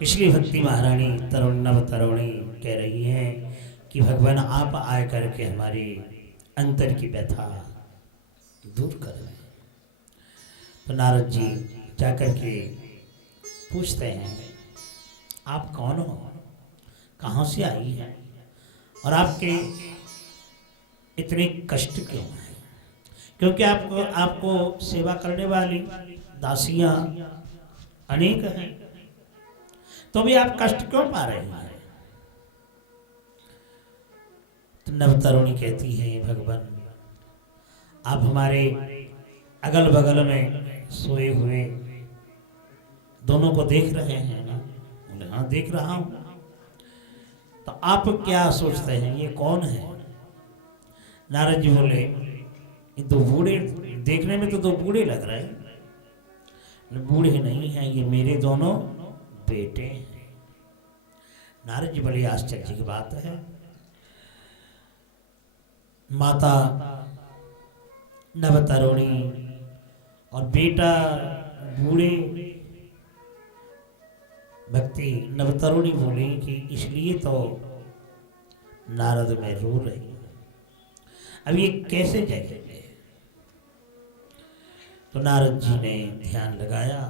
इसलिए भक्ति महारानी तरुण नव तरुणी कह रही हैं कि भगवान आप आए करके हमारी अंतर की व्यथा दूर कर रहे हैं। तो नारद जी जाकर के पूछते हैं आप कौन हो, कहाँ से आई हैं और आपके इतने कष्ट क्यों हैं? क्योंकि आपको सेवा करने वाली दासियां अनेक हैं, तो भी आप कष्ट क्यों पा रहे हैं? तो नवतरुणी कहती हैं भगवान आप हमारे अगल बगल में सोए हुए दोनों को देख रहे हैं ना? बोले हाँ देख रहा हूं। तो आप क्या सोचते हैं ये कौन है? नारद जी बोले ये दो बूढ़े, देखने में तो दो बूढ़े लग रहे हैं, बूढ़े नहीं हैं, ये मेरे दोनों बेटे हैं। नारद जी बड़ी आश्चर्य की बात है, माता नवतरुणी और बेटा बूढ़े। भक्ति नवतरुणी बोली कि इसलिए तो नारद में रो रही है, अब ये कैसे जाएंगे? तो नारद जी ने ध्यान लगाया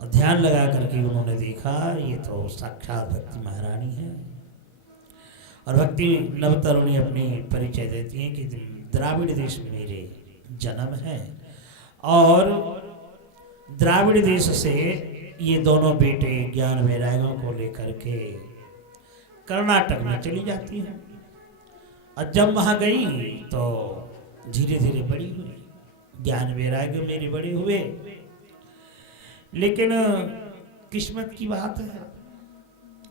और ध्यान लगा करके उन्होंने देखा ये तो साक्षात भक्ति महारानी है। और भक्ति नवतरुणी अपनी परिचय देती हैं कि द्राविड़ देश में मेरे जन्म है और द्राविड़ देश से ये दोनों बेटे ज्ञान वैराग्यों को लेकर के कर्नाटक में चली जाती हैं। और जब वहाँ गई तो धीरे धीरे बड़ी हुई, ज्ञान वैराग्य मेरे बड़े हुए। लेकिन किस्मत की बात है,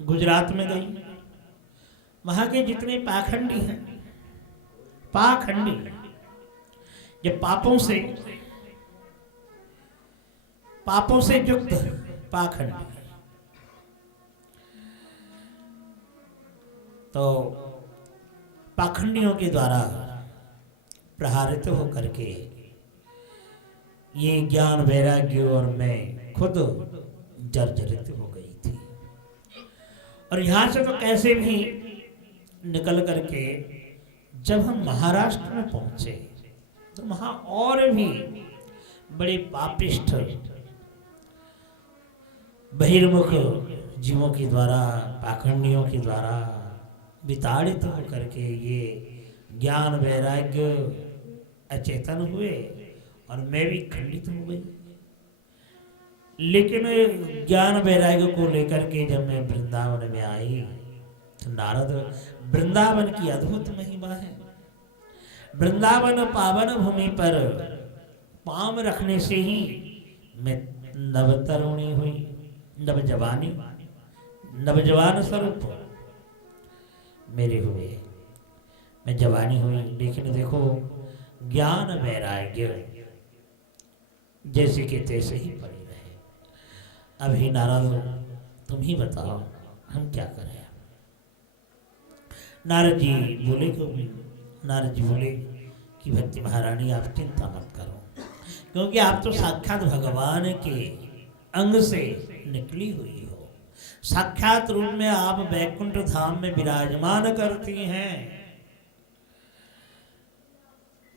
गुजरात में गई, वहाँ के जितने पाखंडी हैं, पाखंडी जब पापों से युक्त पाखंडी, तो पाखंडियों के द्वारा प्रहारित होकर के ये ज्ञान वैराग्य और मैं खुद जर्जरित हो गई थी। और यहाँ से तो कैसे भी निकल करके जब हम महाराष्ट्र में पहुंचे तो वहाँ और भी बड़े पापिष्ठ बहिर्मुख जीवों के द्वारा, पाखंडियों के द्वारा विताड़ित होकर के ये ज्ञान वैराग्य अचेतन हुए और मैं भी खंडित हो गई। लेकिन ज्ञान वैराग्य को लेकर के जब मैं वृंदावन में आई तो नारद, वृंदावन की अद्भुत महिमा है। वृंदावन पावन भूमि पर पांव रखने से ही मैं नवतरुणी हुई, नवजवान स्वरूप मेरे हुए, मैं जवानी हुई। लेकिन देखो ज्ञान वैराग्य जैसे के तैसे ही पड़े रहे। अभी नारद तुम ही बताओ हम क्या करें? नारद जी बोले नारद जी बोले कि भक्ति महारानी आप चिंता मत करो, क्योंकि आप तो साक्षात भगवान के अंग से निकली हुई हो, साक्षात रूप में आप वैकुंठ धाम में विराजमान करती हैं।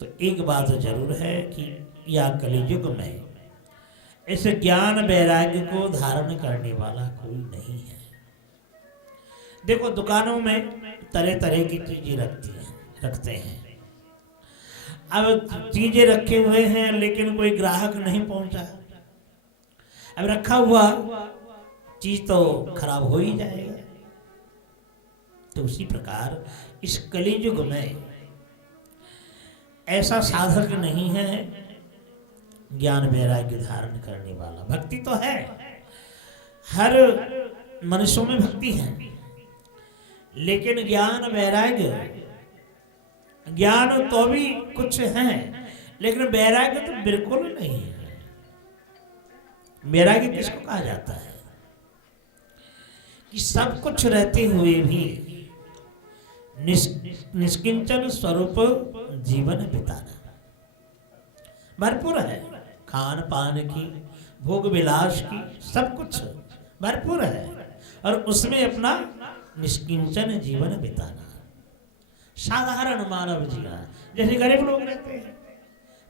तो एक बात जरूर है कि या कलियुग में इस ज्ञान वैराग्य को धारण करने वाला कोई नहीं है। देखो दुकानों में तरह तरह की चीजें रखते हैं। अब चीजें रखे हुए हैं लेकिन कोई ग्राहक नहीं पहुंचा, अब रखा हुआ चीज तो खराब हो ही जाएगा। तो उसी प्रकार इस कलियुग में ऐसा साधक नहीं है ज्ञान वैराग्य धारण करने वाला। भक्ति तो है, हर मनुष्यों में भक्ति है, लेकिन ज्ञान वैराग्य, ज्ञान तो भी कुछ है लेकिन वैराग्य तो बिल्कुल नहीं है। वैराग्य किसको कहा जाता है? कि सब कुछ रहते हुए भी निष्किंचन स्वरूप जीवन बिताना। भरपूर है, खान पान की, भोग विलास की, सब कुछ भरपूर है, और उसमें अपना निष्किंचन जीवन बिताना, साधारण मानव जीवन, जैसे गरीब लोग रहते हैं,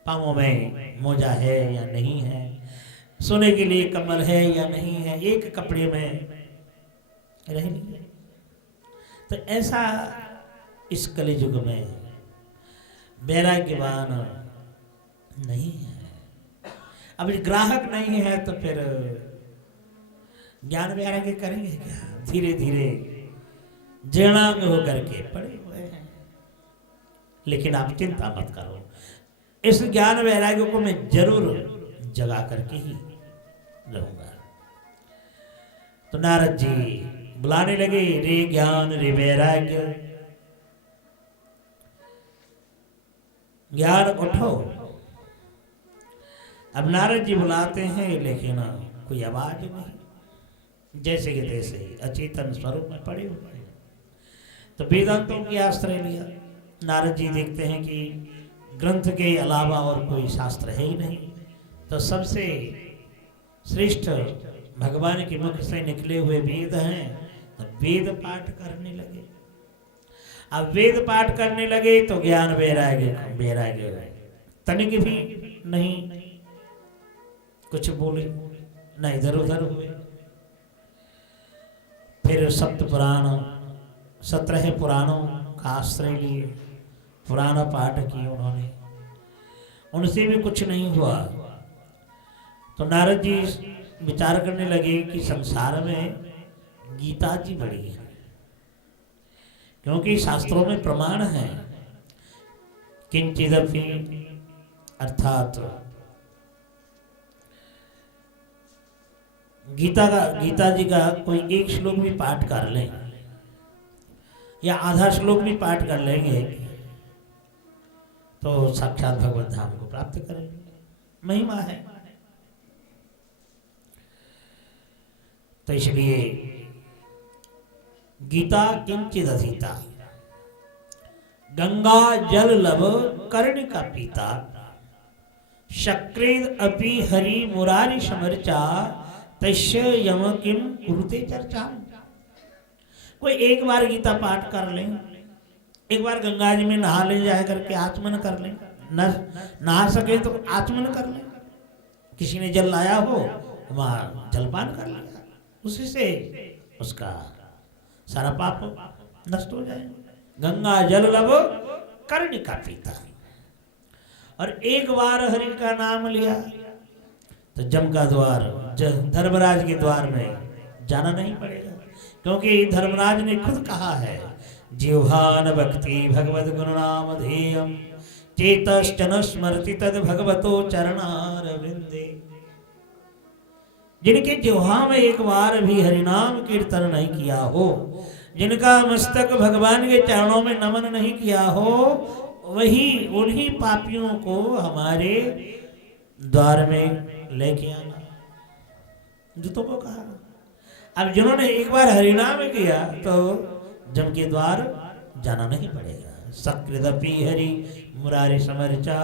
पाँवों में मोजा है या नहीं है, सोने के लिए कमल है या नहीं है, एक कपड़े में रह नहीं है। तो ऐसा इस कलियुग में वैराग्यवान नहीं है। अब ग्राहक नहीं है तो फिर ज्ञान वैराग्य करेंगे क्या? धीरे धीरे जीर्णांग होकर के पड़े हुए हैं। लेकिन आप चिंता मत करो, इस ज्ञान वैराग्य को मैं जरूर जगा करके ही रहूंगा। तो नारद जी बुलाने लगे, रे ज्ञान रे वैराग्य, ज्ञान उठो। अब नारद जी बुलाते हैं, लेकिन कोई आवाज नहीं, जैसे कि तैसे अचेतन स्वरूप में पड़े हुए हैं। तो वेदांतों की आश्रय लिया। नारद जी देखते हैं कि ग्रंथ के अलावा और कोई शास्त्र है ही नहीं, तो सबसे श्रेष्ठ भगवान के मुख से निकले हुए वेद हैं, तो वेद पाठ करने लगे। अब वेद पाठ करने लगे तो ज्ञान वैराग्य तनिक भी नहीं कुछ बोले, न इधर उधर हुए। फिर सप्त पुराण 17 पुराणों का आश्रय लिए, पुराण पाठ किए उन्होंने, उनसे भी कुछ नहीं हुआ। तो नारद जी विचार करने लगे कि संसार में गीता जी बड़ी है, क्योंकि शास्त्रों में प्रमाण है, किंचिदपि अर्थात गीता जी का कोई एक श्लोक भी पाठ कर लें या आधा श्लोक भी पाठ कर लेंगे तो साक्षात भगवत धाम को प्राप्त करेंगे। महिमा है। तो इसलिए गीता किंचिद अधीता, गंगा जल लब कर्ण का पीता, शक्रेद अपि हरि मुरारी समर्चा, तस्य यम किम कुरुते चर्चा। कोई एक बार गीता पाठ कर ले, एक बार गंगा जी में नहा ले, जाए करके आचमन कर ले, नहा सके तो आचमन कर ले, किसी ने जल लाया हो वहां जलपान कर लिया, उसी से उसका सारा पाप नष्ट हो जाए। गंगा जल लब कर्ण का पीता, और एक बार हरि का नाम लिया तो जम का द्वार, धर्मराज के द्वार में जाना नहीं पड़ेगा, क्योंकि धर्मराज ने खुद कहा है, जिह्वान भक्ति भगवद गुण नाम ध्येयम, चेतश्चन स्मृति तद भगवतो चरणारविंदे। जिनके जिह्वा में एक बार भी हरिनाम कीर्तन नहीं किया हो, जिनका मस्तक भगवान के चरणों में नमन नहीं किया हो, वही उन्हीं पापियों को हमारे द्वार में लेके आना। दूतों को कहा, अब जिन्होंने एक बार हरिनाम किया तो जम के द्वार जाना नहीं पड़ेगा। सकृदपि हरि मुरारी समर्चा,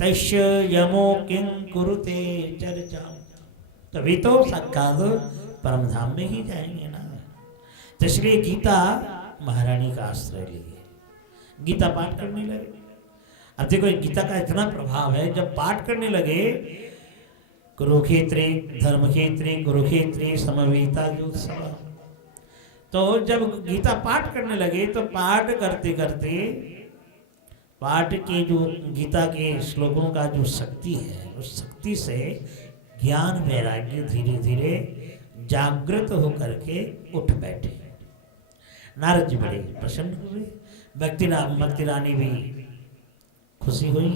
तस्य यमो किं कुरुते चर्चा। तभी तो साक्षात परम धाम में ही जाएंगे ना। तो इसलिए गीता महारानी का आश्रय लिए, गीता पाठ करने लगे। अब देखो गीता का इतना प्रभाव है, जब पाठ करने लगे, कुरुक्षेत्रे धर्मक्षेत्रे कुरुक्षेत्रे समवेता युत्सव। तो जब गीता पाठ करने लगे तो पाठ करते करते पाठ के जो गीता के श्लोकों का जो शक्ति है, उस शक्ति से ज्ञान वैराग्य धीरे धीरे जागृत होकर के उठ बैठे। नारद जी बड़े प्रसन्न हुए, भक्ति रानी भी खुशी हुई,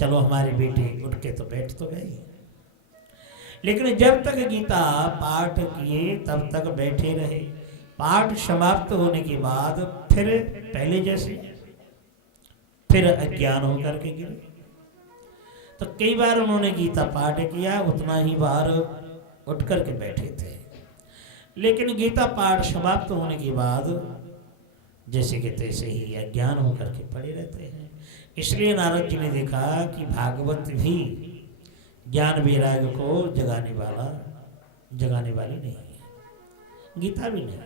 चलो हमारे बेटे उठ के तो बैठ तो गए। लेकिन जब तक गीता पाठ किए तब तक बैठे रहे। पाठ समाप्त होने के बाद फिर पहले जैसे फिर अज्ञान होकर के गिरे। तो कई बार उन्होंने गीता पाठ किया, उतना ही बार उठ करके बैठे थे। लेकिन गीता पाठ समाप्त होने के बाद जैसे कि तैसे ही अज्ञान होकर के पड़े रहते हैं। इसलिए नारद जी ने देखा कि भागवत भी ज्ञान वैराग्य को जगाने वाली नहीं है। गीता भी नहीं।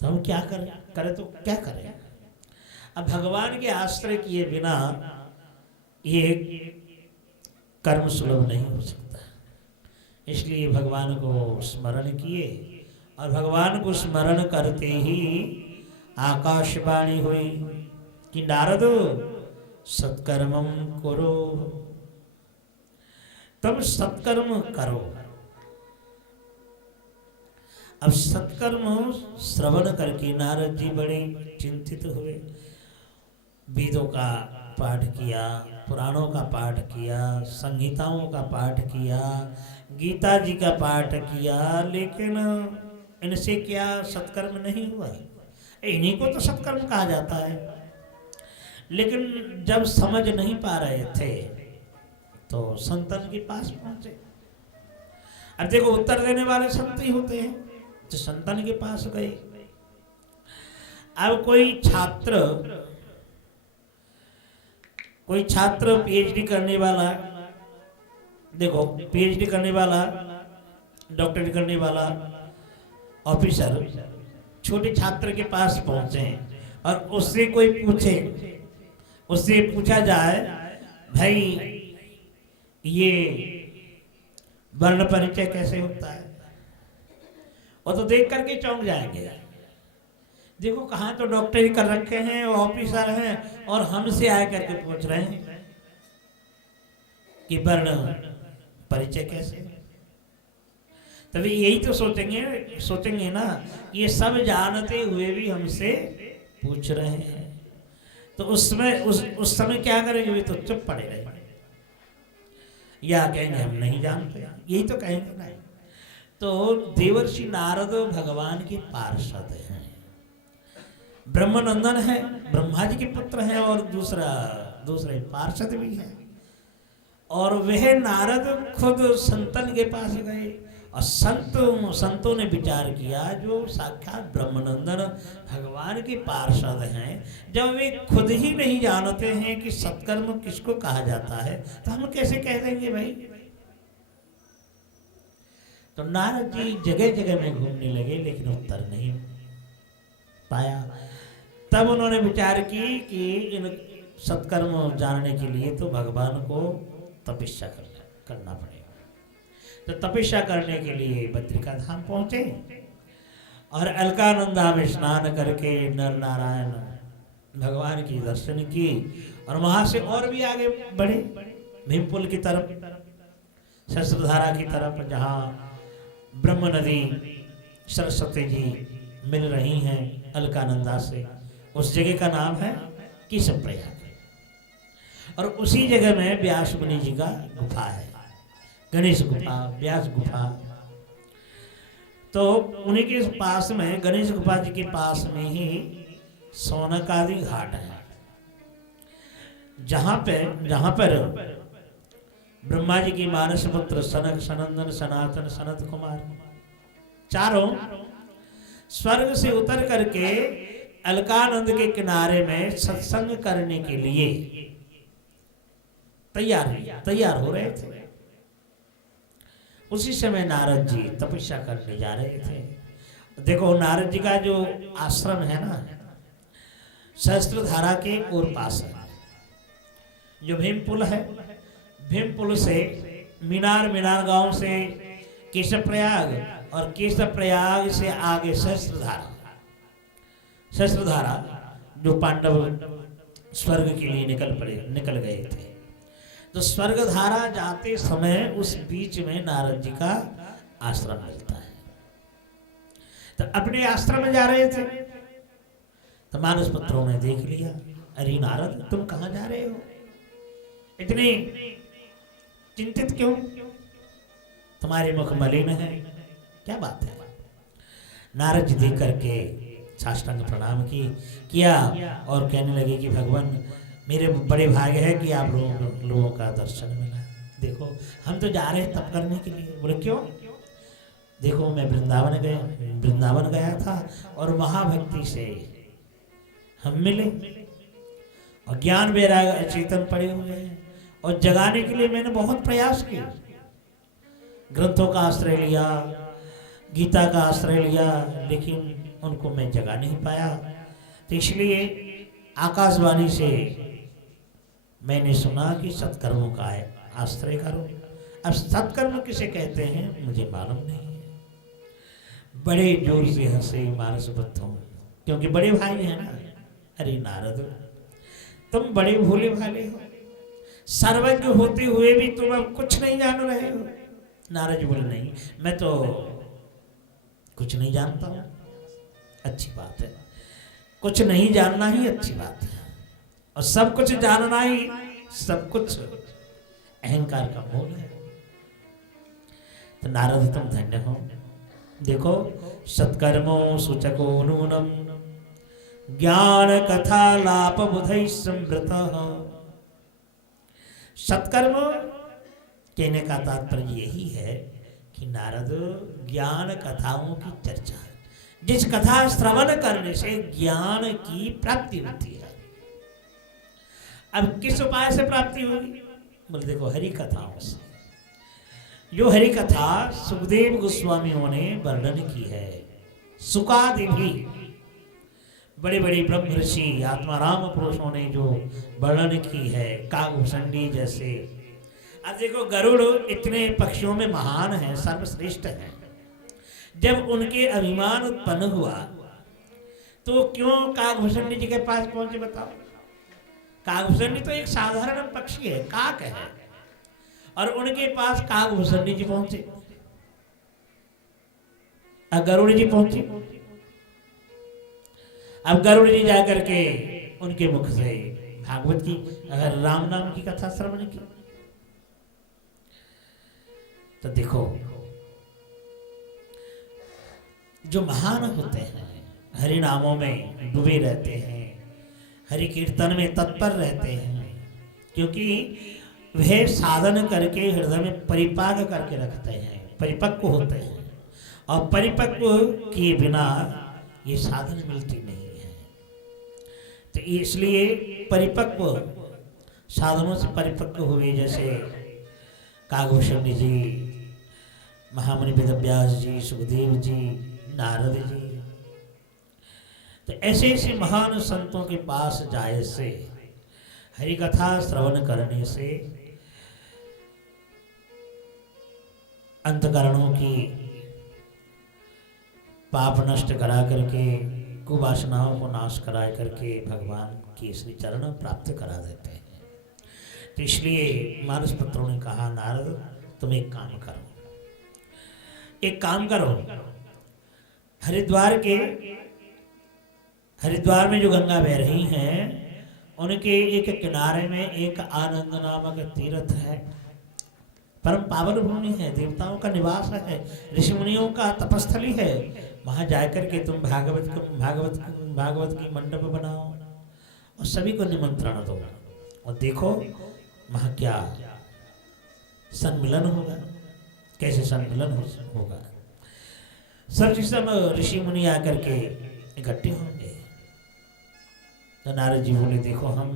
तो हम क्या करें, करें तो क्या करें। अब भगवान के आश्रय किए बिना ये कर्म सुलभ नहीं हो सकता। इसलिए भगवान को स्मरण किए और भगवान को स्मरण करते ही आकाशवाणी हुई कि नारद सत्कर्मम करो, तब सत्कर्म करो। अब सत्कर्म श्रवण करके नारद जी बड़े चिंतित हुए। वेदों का पाठ किया, पुराणों का पाठ किया, संहिताओं का पाठ किया, गीता जी का पाठ किया, लेकिन इनसे क्या सत्कर्म नहीं हुआ। इन्हीं को तो सत्कर्म कहा जाता है। लेकिन जब समझ नहीं पा रहे थे तो संतन के पास पहुंचे। अब देखो, उत्तर देने वाले संत ही होते हैं, तो संतन के पास गए। अब कोई छात्र पीएचडी करने वाला, देखो पीएचडी करने वाला, डॉक्टरेट करने वाला ऑफिसर छोटे छात्र के पास पहुंचे और उससे कोई पूछे, उससे पूछा जाए भाई ये वर्ण परिचय कैसे होता है, वो तो देख करके चौंक जाएंगे। देखो कहाँ तो डॉक्टरी कर रखे हैं, ऑफिसर हैं, और हमसे आए करके पूछ रहे हैं कि वर्ण परिचय कैसे। तभी यही तो सोचेंगे ना, ये सब जानते हुए भी हमसे पूछ रहे हैं। तो उस समय क्या करेंगे, वे तो चुप पड़े रहेंगे या कहेंगे हम नहीं जानते, यही तो कहेंगे ना। तो देवर्षि नारद भगवान के पार्षद हैं, ब्रह्मनंदन है, ब्रह्मा जी के पुत्र हैं, और दूसरे पार्षद भी हैं। और वह नारद खुद संतन के पास गए और संतों ने विचार किया, जो साक्षात ब्रह्मनंदन भगवान के पार्षद हैं, जब वे खुद ही नहीं जानते हैं कि सत्कर्म किसको कहा जाता है, तो हम कैसे कह देंगे भाई। तो नारद जी जगह जगह में घूमने लगे, लेकिन उत्तर नहीं पाया। तब उन्होंने विचार की कि इन सत्कर्म जानने के लिए तो भगवान को तपस्या करना पड़ेगा। तो तपस्या करने के लिए बद्रिका धाम पहुंचे और अलकानंदा में स्नान करके नर नारायण भगवान की दर्शन की, और वहां से और भी आगे बढ़े भीमपुल की तरफ, सहस्त्रधारा की तरफ, जहाँ ब्रह्म नदी सरस्वती जी मिल रही हैं अलकानंदा से। उस जगह का नाम है केशवप्रयाग, और उसी जगह में व्यास मुनि जी का गुफा है, गणेश गुफा, व्यास गुफा। तो उन्हीं के पास में, गणेश गुफा जी के पास में ही सोनक आदि घाट है, जहाँ पर ब्रह्मा जी की मानस पुत्र सनक, सनंदन, सनातन, सनत कुमार चारों स्वर्ग से उतर करके अलकानंद के किनारे में सत्संग करने के लिए तैयार हो रहे थे। उसी समय नारद जी तपस्या करने जा रहे थे। देखो नारद जी का जो आश्रम है ना, सहस्त्रधारा के और पास है, जो भीमपुल है, भीमपुल से मीनार गांव से केशवप्रयाग, और केशवप्रयाग से आगे सहस्त्रधारा जो पांडव स्वर्ग के लिए निकल गए थे। तो स्वर्गधारा जाते समय उस बीच में नारद जी का आश्रम मिलता है। तो अपने आश्रम में जा रहे थे, तो मानस पुत्रों ने देख लिया, अरे नारद तुम कहाँ जा रहे हो, इतने चिंतित क्यों, तुम्हारे मुख मलिन है, क्या बात है। नारद जी देख करके साष्टांग प्रणाम किया और कहने लगे कि भगवान मेरे बड़े भाग्य है कि आप लोगों का दर्शन मिला। देखो हम तो जा रहे हैं तप करने के लिए। बोले क्यों? देखो मैं वृंदावन गया था और वहां भक्ति से हम मिले, और ज्ञान वैराग अचेतन पड़े हुए हैं, और जगाने के लिए मैंने बहुत प्रयास किया, ग्रंथों का आश्रय लिया, गीता का आश्रय लिया, लेकिन उनको मैं जगा नहीं पाया। तो इसलिए आकाशवाणी से मैंने सुना कि सत्कर्मों का आश्रय करो। अब सत्कर्म किसे कहते हैं मुझे मालूम नहीं है। बड़े जोर से हंसे मानस बद्धों, क्योंकि बड़े भाई हैं ना। अरे नारद, तुम बड़े भोले भाले हो, सर्वज्ञ होते हुए भी तुम अब कुछ नहीं जान रहे हो। नारद जी बोले, नहीं मैं तो कुछ नहीं जानता हूं। अच्छी बात है, कुछ नहीं जानना ही अच्छी बात है, और सब कुछ जानना ही सब कुछ अहंकार का मूल है। तो नारद तुम धन्य हो। देखो, सत्कर्मो सूचको नूनम ज्ञान कथा लाप बुधै समृत। सत्कर्म कहने का तात्पर्य यही है कि नारद, ज्ञान कथाओं की चर्चा, जिस कथा श्रवण करने से ज्ञान की प्राप्ति होती है। अब किस उपाय से प्राप्ति होगी? बोले देखो, हरि कथाओं से। जो हरि कथा सुखदेव गोस्वामियों ने वर्णन की है, सुकादि भी बड़े बड़े ब्रह्म ऋषि आत्माराम पुरुषों ने जो वर्णन की है, काकभूषणी जैसे। अब देखो, गरुड़ इतने पक्षियों में महान है, सर्वश्रेष्ठ है। जब उनके अभिमान उत्पन्न हुआ तो क्यों काकभूषणी जी के पास पहुंचे बताओ? काकभूषणी तो एक साधारण पक्षी है, काक है, और उनके पास काकभूषणी जी पहुंचे, गरुड़ जी पहुंचे। अब गरुड़ जी जाकर के उनके मुख से भागवत की, अगर राम नाम की कथा श्रवण की, तो देखो जो महान होते हैं, हरि नामों में डूबे रहते हैं, हरि कीर्तन में तत्पर रहते हैं, क्योंकि वह साधन करके हृदय में परिपाक करके रखते हैं, परिपक्व होते हैं, और परिपक्व किए बिना ये साधन मिलती नहीं है। तो इसलिए परिपक्व साधनों से परिपक्व हुए, जैसे काकभूषणी जी, महामुनि वेदव्यास जी, सुखदेव जी, नारद जी। तो ऐसे ऐसे महान संतों के पास जाए से, हरि कथा श्रवण करने से अंतकरणों की पाप नष्ट करा करके, कुवासनाओं को नाश करा करके भगवान की श्री चरण प्राप्त करा देते हैं। तो इसलिए मानस पुत्रों ने कहा, नारद तुम एक काम करो, एक काम करो, हरिद्वार में जो गंगा बह रही हैं, उनके एक किनारे में एक आनंद नामक तीर्थ है, परम पावन भूमि है, देवताओं का निवास है, ऋषि मुनियों का तपस्थली है। वहां जाकर के तुम भागवत की मंडप बनाओ और सभी को निमंत्रण दो, और देखो वहां क्या सम्मिलन होगा, कैसे सम्मिलन होगा। सब ऋषि मुनि आकर के इकट्ठे होंगे। तो नारद जी बोले, देखो हम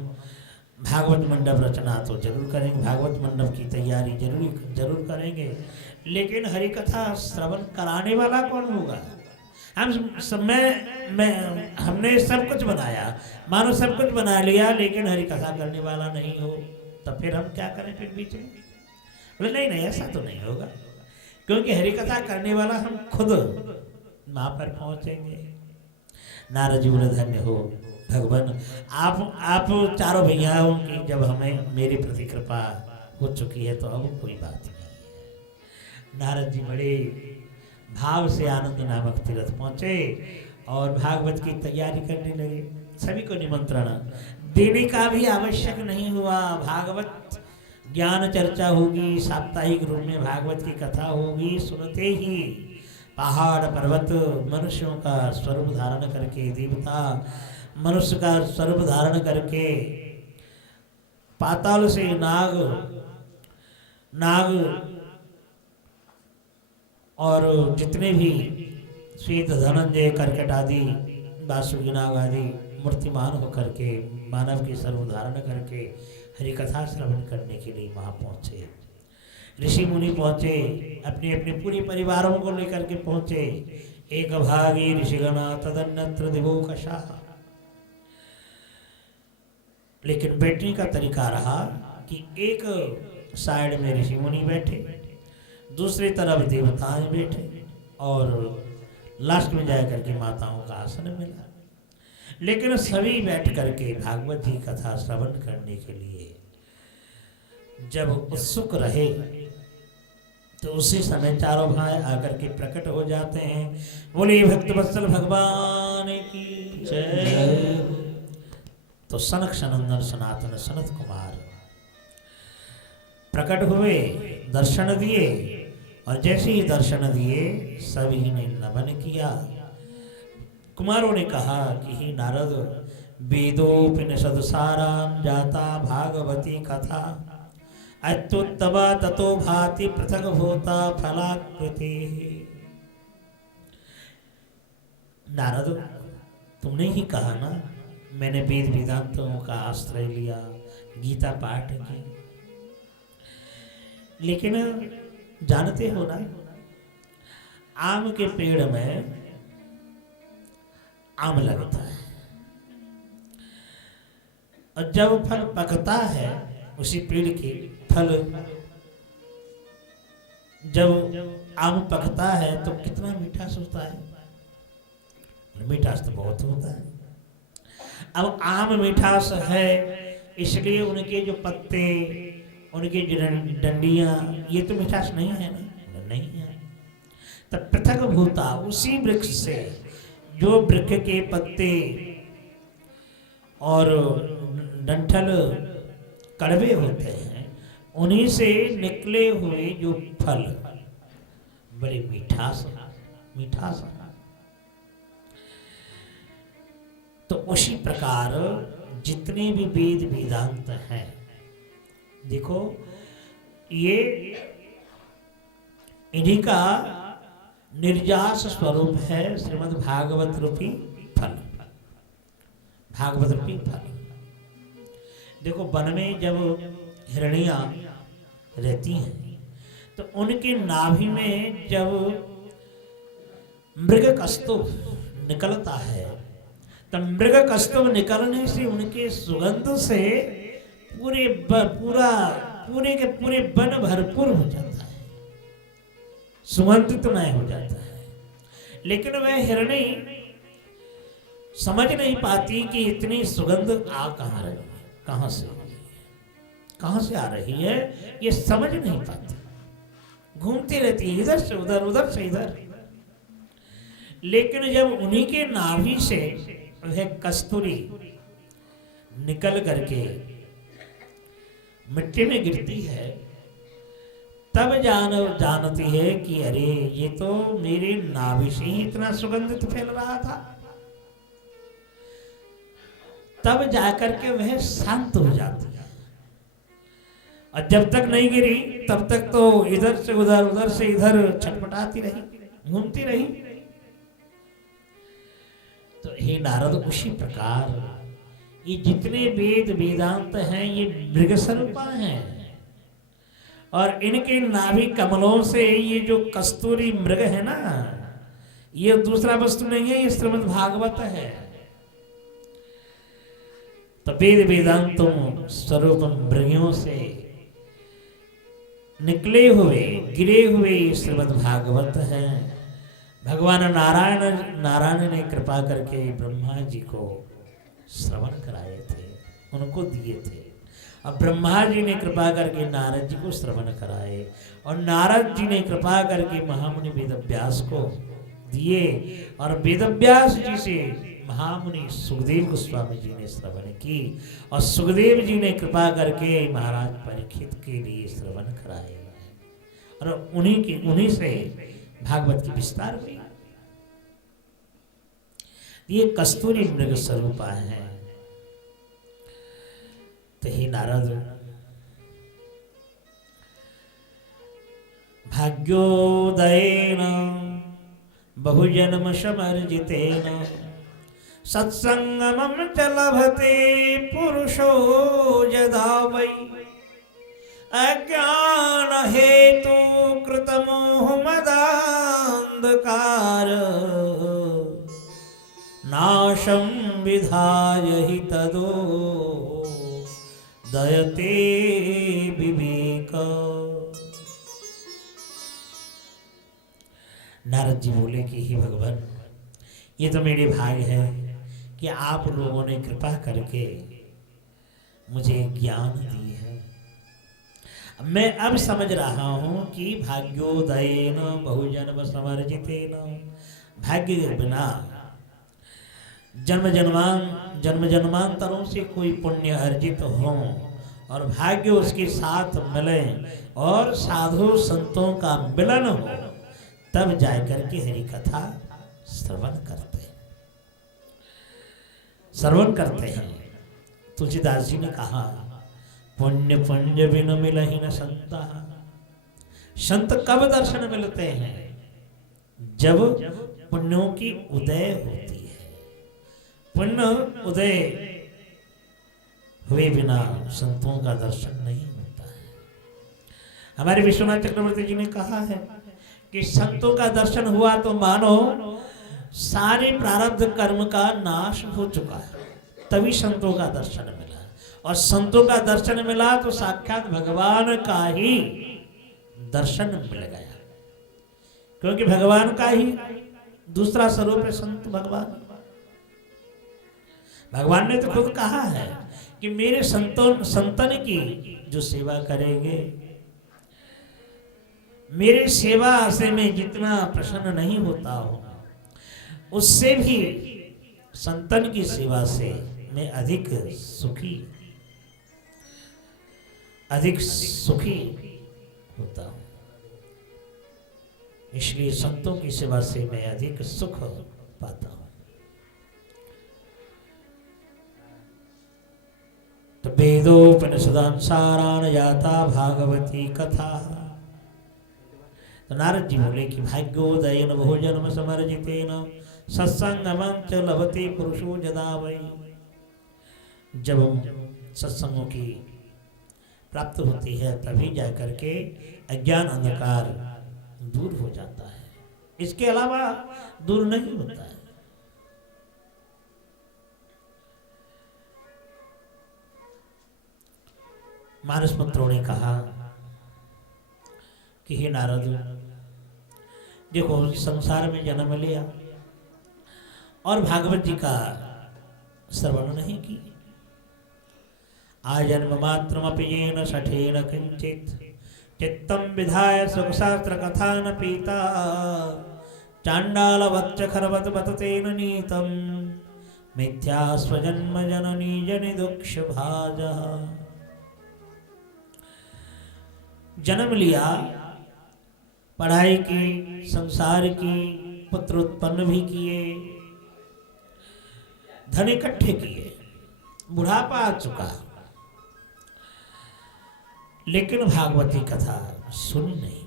भागवत मंडप रचना तो जरूर करेंगे, भागवत मंडप की तैयारी जरूर करेंगे, लेकिन हरि कथा श्रवण कराने वाला कौन होगा? हमने सब कुछ बनाया, मानो सब कुछ बना लिया, लेकिन हरि कथा करने वाला नहीं हो, तो फिर हम क्या करें? फिर बीच में बोले, नहीं नहीं, ऐसा तो नहीं होगा, क्योंकि हरि कथा करने वाला हम खुद वहां पर पहुंचेंगे। नारद जी बोले, धन्य हो भगवान, आप चारों भैयाओं की जब हमें मेरी प्रति कृपा हो चुकी है तो अब कोई बात नहीं है। नारद जी बड़े भाव से आनंद नामक तीर्थ पहुंचे और भागवत की तैयारी करने लगे। सभी को निमंत्रण देने का भी आवश्यक नहीं हुआ। भागवत ज्ञान चर्चा होगी, साप्ताहिक रूप में भागवत की कथा होगी, सुनते ही पहाड़ पर्वत मनुष्यों का स्वरूप धारण करके, देवता मनुष्य का स्वरूप धारण करके, पाताल से नाग और जितने भी श्वेत धनंजय कर्कट आदि वासुकी नाग आदि मूर्तिमान होकर के मानव के स्वरूप धारण करके हरि कथा श्रवण करने के लिए वहां पहुंचे। ऋषि मुनि पहुंचे, अपने अपने पूरे परिवारों को लेकर के पहुंचे। एक भागी ऋषिगणा तदन्यत्र दिवो कशा। लेकिन बैठने का तरीका रहा कि एक साइड में ऋषि मुनि बैठे, दूसरी तरफ देवताएं बैठे, और लास्ट में जाकर के माताओं का आसन मिला। लेकिन सभी बैठ करके भागवत जी कथा श्रवण करने के लिए जब उत्सुक रहे, तो उसी समय चारों भाई आकर के प्रकट हो जाते हैं। बोले भक्तवत्सल भगवान की जय। तो सनक सनंदन सनातन सनत कुमार प्रकट हुए, दर्शन दिए, और जैसे ही दर्शन दिए सभी ने नमन किया। कुमारों ने कहा कि हे नारद, वेदोपनिषद सारां जाता भागवती कथा, अत्युत्तमा ततो भाति पृथक भूता फलाकृति। नारद, तुमने ही कहा ना, मैंने वेद वेदांतों का आश्रय लिया, गीता पाठ की, लेकिन जानते हो ना, आम के पेड़ में आम लगता है, और जब फल पकता है उसी पेड़ के फल, जब आम पकता है तो कितना मीठास होता है। मीठास तो बहुत होता है। अब आम मीठास है, इसलिए उनके जो पत्ते, उनकी जो डंडियां, ये तो मिठास नहीं है ना, नहीं है। तब पृथक भूता, उसी वृक्ष से जो वृक्ष के पत्ते और डंठल कड़वे होते हैं, उन्हीं से निकले हुए जो फल बड़े मिठास मिठास। तो उसी प्रकार जितने भी वेद वेदांत हैं, देखो ये इन्हीं का निर्यास स्वरूप है श्रीमद् भागवत रूपी फल, भागवत रूपी फल। देखो वन में जब हिरणियां रहती हैं, तो उनके नाभि में जब मृग कस्तूभ निकलता है, तब मृग कस्तूभ निकलने से उनके सुगंध से पूरे के पूरे वन भरपूर हो जाता है, सुगंधित नहीं हो जाता है। लेकिन वह हिरणी समझ नहीं पाती कि इतनी सुगंध आ कहाँ रही है, कहाँ से आ रही है, ये समझ नहीं पाती, घूमती रहती है इधर से उधर, उधर से इधर। लेकिन जब उन्हीं के नाभि से वह कस्तूरी निकल करके मिट्टी में गिरती है, तब जानती है कि अरे ये तो मेरे नाभि से ही इतना सुगंधित फैल रहा था। तब जाकर के वह शांत हो जाती है, और जब तक नहीं गिरी तब तक तो इधर से उधर, उधर से इधर छटपटाती रही, घूमती रही। तो हे नारद, उसी प्रकार ये जितने वेद वेदांत हैं ये मृगस्वरूपा हैं, और इनके नाभि कमलों से ये जो कस्तूरी मृग है ना, ये दूसरा वस्तु नहीं है, ये श्रीमद् भागवत है। तो वेद वेदांतों स्वरूप मृगियों से निकले हुए गिरे हुए श्रीमद् भागवत है। भगवान नारायण ने कृपा करके ब्रह्मा जी को श्रवण कराए थे, उनको दिए थे। अब ब्रह्मा जी ने कृपा करके नारद जी को श्रवण कराए, और नारद जी ने कृपा करके महामुनि वेदव्यास को दिए, और वेदव्यास जी से महामुनि सुखदेव गोस्वामी जी ने श्रवण की, और सुखदेव जी ने कृपा करके महाराज परीक्षित के लिए श्रवण कराए, और उन्हीं से भागवत की विस्तार हुई। ये कस्तूरी मृग स्वरूपा है। तो हे नारद, भाग्योदयेन बहुजन्म समर्जितेन सत्संगमं च लभते पुरुषो यदा वै अज्ञान हेतु कृत मोह मदांधकार नाशं विधाय हि तदो दयते विवेक। नारद जी बोले कि ही भगवान, ये तो मेरे भाग्य है कि आप लोगों ने कृपा करके मुझे ज्ञान दी है। मैं अब समझ रहा हूं कि भाग्योदयेन बहुजन्म समर्जितेन, भाग्य के बिना जन्म जन्मांतरों से कोई पुण्य अर्जित हो और भाग्य उसके साथ मिले और साधु संतों का मिलन हो, तब जाकर के हरि कथा श्रवण करते हैं। तुलसीदास जी ने कहा, पुण्य पुंज बिन मिलहि न संता। संत कब दर्शन मिलते हैं? जब पुण्यों की उदय होती है। पुण्य उदय हुए बिना संतों का दर्शन नहीं होता है। हमारे विश्वनाथ चक्रवर्ती जी ने कहा है कि संतों का दर्शन हुआ तो मानो सारे प्रारब्ध कर्म का नाश हो चुका है, तभी संतों का दर्शन मिला। और संतों का दर्शन मिला तो साक्षात भगवान का ही दर्शन मिल गया, क्योंकि भगवान का ही दूसरा स्वरूप है संत भगवान। भगवान ने तो खुद कहा है कि मेरे संतन की जो सेवा करेंगे, मेरे सेवा से मैं जितना प्रसन्न नहीं होता हूं, उससे भी संतन की सेवा से मैं अधिक सुखी होता हूं। इसलिए संतों की सेवा से मैं अधिक सुख पाता हूं। तो वेदोपनिषदानुसारान याता भागवती कथा। तो नारद जी बोले कि भाग्योदयेन बहुजन्म समर्जितेन सत्संगमं च लभते पुरुषो यदा वै। जब सत्संगों की प्राप्त होती है तभी जाकर के अज्ञान अंधकार दूर हो जाता है, इसके अलावा दूर नहीं होता है। मानस पुत्रों ने कहा कि हे नारद, देखो संसार में जन्म लिया और भागवत जी का श्रवण नहीं की। आजन्म मात्रमपि येन शठेन किंचित चित्तम विधाय सुखशास्त्र कथा न पीता चांडाल वच्च खरवत बततेन नीतम मिथ्या स्वजन्म जननी जनि दुक्ष भाजः। जन्म लिया, पढ़ाई की, संसार की, पुत्र उत्पन्न भी किए, धन इकट्ठे किए, बुढ़ापा आ चुका, लेकिन भागवती कथा सुनी नहीं।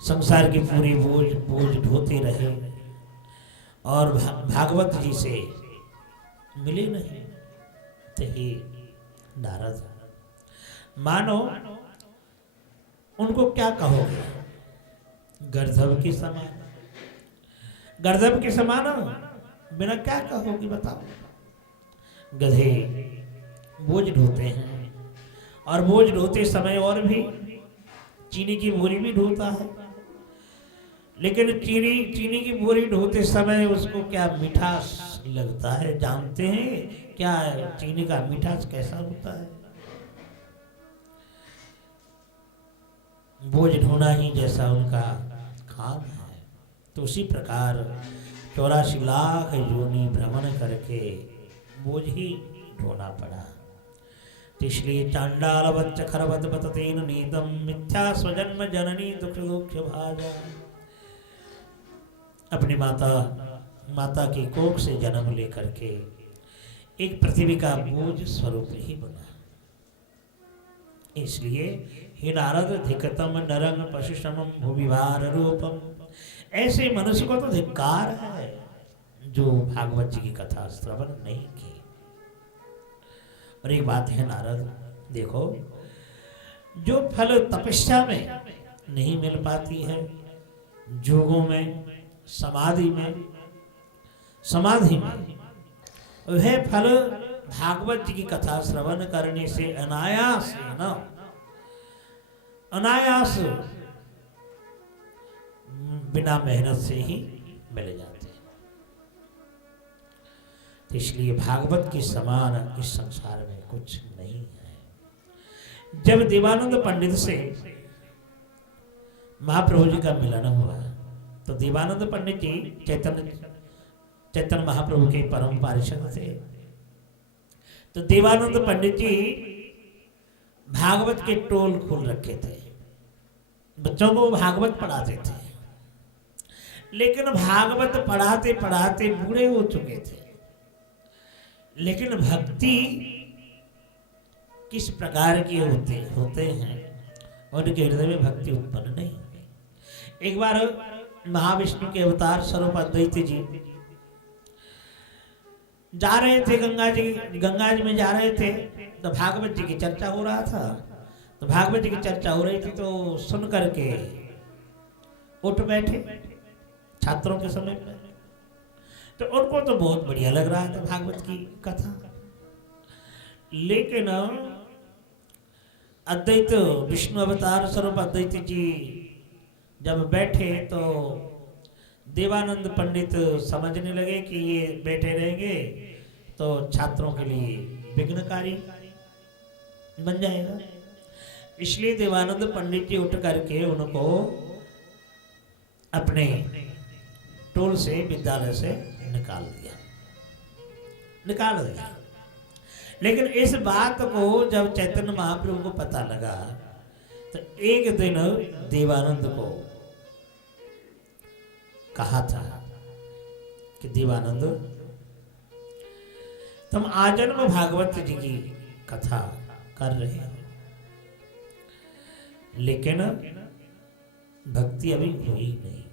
संसार की पूरी बोझ ढोते रहे और भागवत जी से मिले नहीं। तो हे नारद, मानो उनको क्या कहोगे? गर्दभ के समान, गर्दभ के समान बिना क्या कहोगे बताओ? गधे बोझ ढोते हैं और बोझ ढोते समय और भी चीनी की बोरी भी ढोता है, लेकिन चीनी की बोरी ढोते समय उसको क्या मिठास लगता है? जानते हैं क्या चीनी का मिठास कैसा होता है? बोझ ढोना ही जैसा उनका काम है। तो उसी प्रकार 84 लाख योनि भ्रमण करके बोझ ही ढोना पड़ा। तो इसलिए चांडाल वच्च खरवत बततेन नीतम मिथ्या स्वजन्म जननी दुख भाजा। अपनी माता की कोख से जन्म लेकर के एक पृथ्वी का बोझ स्वरूप ही बना। इसलिए हे नारद, धिक्कतम नरंग पशुषमं भुविभार रूपम। ऐसे मनुष्य को तो धिक्कार है जो भागवत जी की कथा श्रवण नहीं की। और एक बात है नारद, देखो, जो फल तपस्या में नहीं मिल पाती है, जोगों में, समाधि में, वह फल भागवत जी की कथा श्रवण करने से अनायास बिना मेहनत से ही मिल जाते हैं। तो इसलिए भागवत के समान इस संसार में कुछ नहीं है। जब देवानंद पंडित से महाप्रभु जी का मिलन हुआ तो देवानंद पंडित जी चैतन्य महाप्रभु के परम पार्षद थे। तो देवानंद पंडित जी भागवत के टोल खोल रखे थे, बच्चों को भागवत पढ़ाते थे। लेकिन भागवत पढ़ाते पढ़ाते बूढ़े हो चुके थे, लेकिन भक्ति किस प्रकार के होते हैं उनके हृदय में भक्ति उत्पन्न नहीं हुई। एक बार महाविष्णु के अवतार स्वरूप अद्वैत जी जा रहे थे, गंगा जी में जा रहे थे, तो भागवत जी की चर्चा हो रहा था। तो भागवत जी की चर्चा हो रही थी तो सुन करके उठ बैठे छात्रों के समय पर। तो उनको तो बहुत बढ़िया लग रहा था भागवत की कथा, लेकिन अद्वैत विष्णु अवतार स्वरूप अद्वैत जी जब बैठे तो देवानंद पंडित समझने लगे कि ये बैठे रहेंगे तो छात्रों के लिए विघ्नकारी बन जाएगा। इसलिए देवानंद पंडित जी उठ करके उनको अपने टोल से, विद्यालय से निकाल दिया। लेकिन इस बात को जब चैतन्य महाप्रभु को पता लगा तो एक दिन देवानंद को कहा था कि देवानंद, तुम आजन्म भागवत जी की कथा कर रहे हो, लेकिन भक्ति अभी हुई नहीं।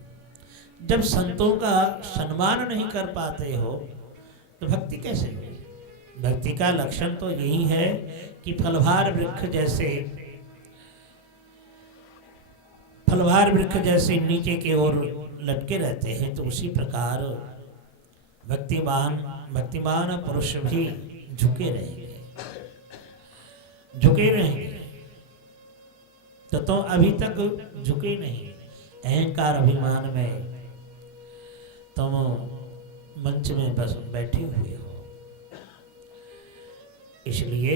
जब संतों का सम्मान नहीं कर पाते हो तो भक्ति कैसे होगी? भक्ति का लक्षण तो यही है कि फलभार वृक्ष जैसे नीचे की ओर लटके रहते हैं, तो उसी प्रकार भक्तिमान पुरुष भी झुके रहेंगे। तो तुम अभी तक झुके नहीं, अहंकार अभिमान में तुम मंच में बस बैठे हुए हो। इसलिए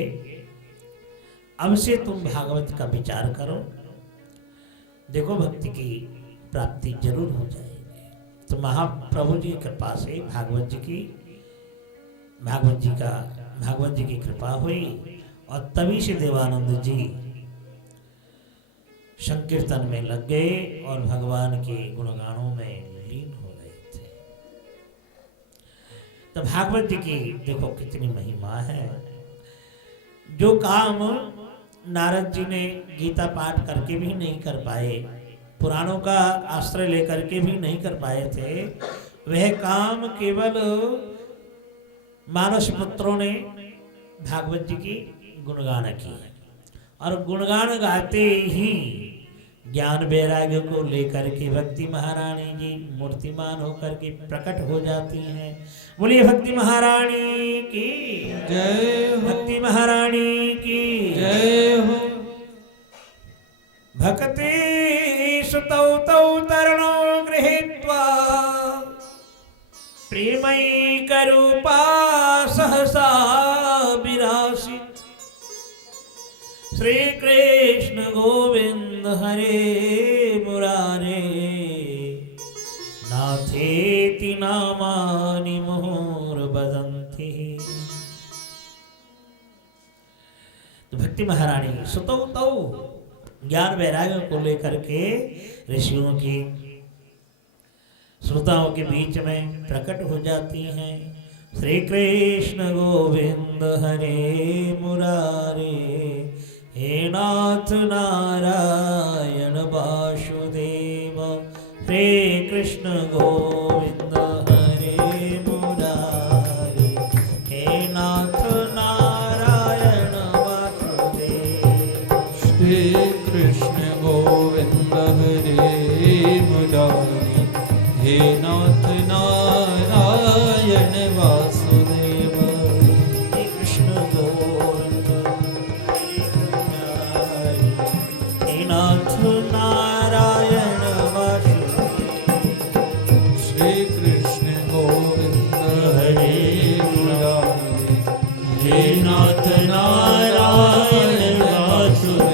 अब से तुम भागवत का विचार करो, देखो भक्ति की प्राप्ति जरूर हो जाएगी। तो महाप्रभु जी की कृपा से भागवत जी की कृपा हुई और तभी से देवानंद जी संकीर्तन में लग गए और भगवान के गुणगानों में लीन हो गए थे। तो भागवत जी की देखो कितनी महिमा है। जो काम नारद जी ने गीता पाठ करके भी नहीं कर पाए, पुराणों का आश्रय लेकर के भी नहीं कर पाए थे, वह काम केवल मानस पुत्रों ने भागवत जी की गुणगान की है। और गुणगान गाते ही ज्ञान वैराग्य को लेकर के भक्ति महारानी जी मूर्तिमान होकर के प्रकट हो जाती हैं। बोलिए भक्ति महारानी की जय हो, भक्ति महारानी की जय हो। भक्ति सुतौ तौ तरणो गृहीत्वा प्रेमैकरूपा सहसा विरासित। श्री कृष्ण गोविंद हरे मुरारे नाथेति नामानि मुहुर्वदन्ति। तो भक्ति महारानी सुतौ तौ ज्ञान वैराग्य को लेकर के ऋषियों की श्रोताओं के बीच में प्रकट हो जाती हैं। श्री कृष्ण गोविंद हरे मुरारे हे नाथ नारायण वासुदेव। श्री कृष्ण गोविंद हरे मुरारे हे नाथ नारायण वासुदेव। हे नाथ नारायण वासुदेव। हे कृष्ण गोविंद हे नाथ नारायण वासुदेव। श्री कृष्ण गोविंद हरे मुरारी, हे नाथ नारायण वासुदेव।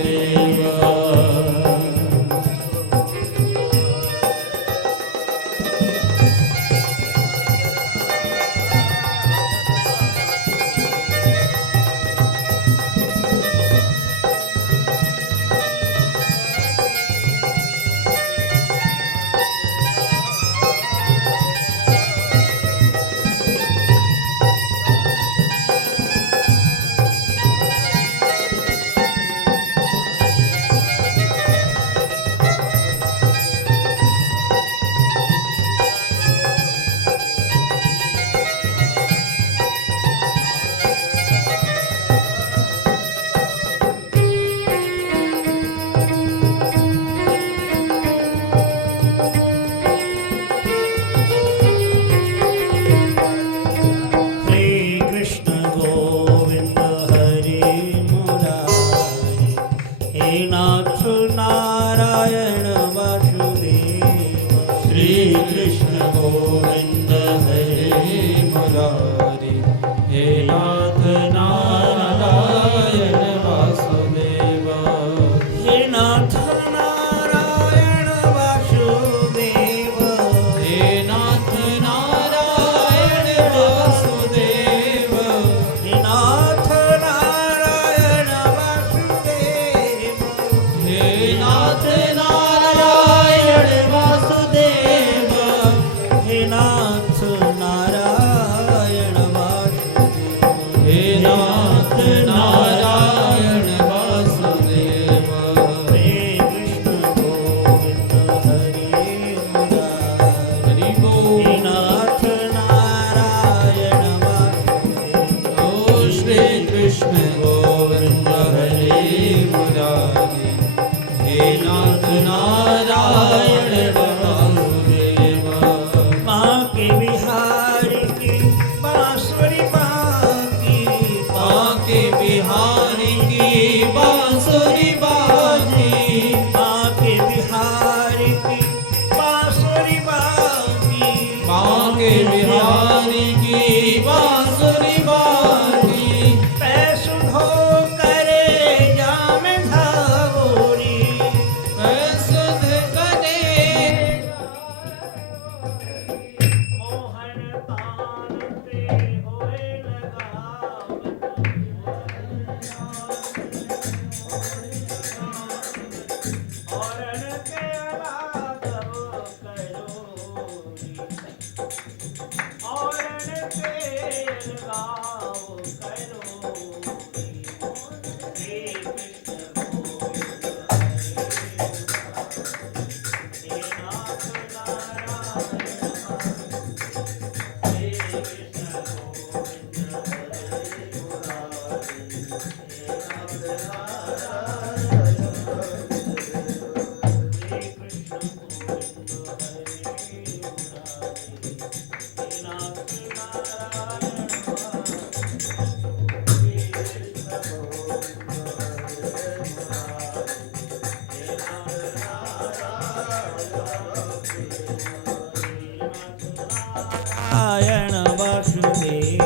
नारायण वासुदेव,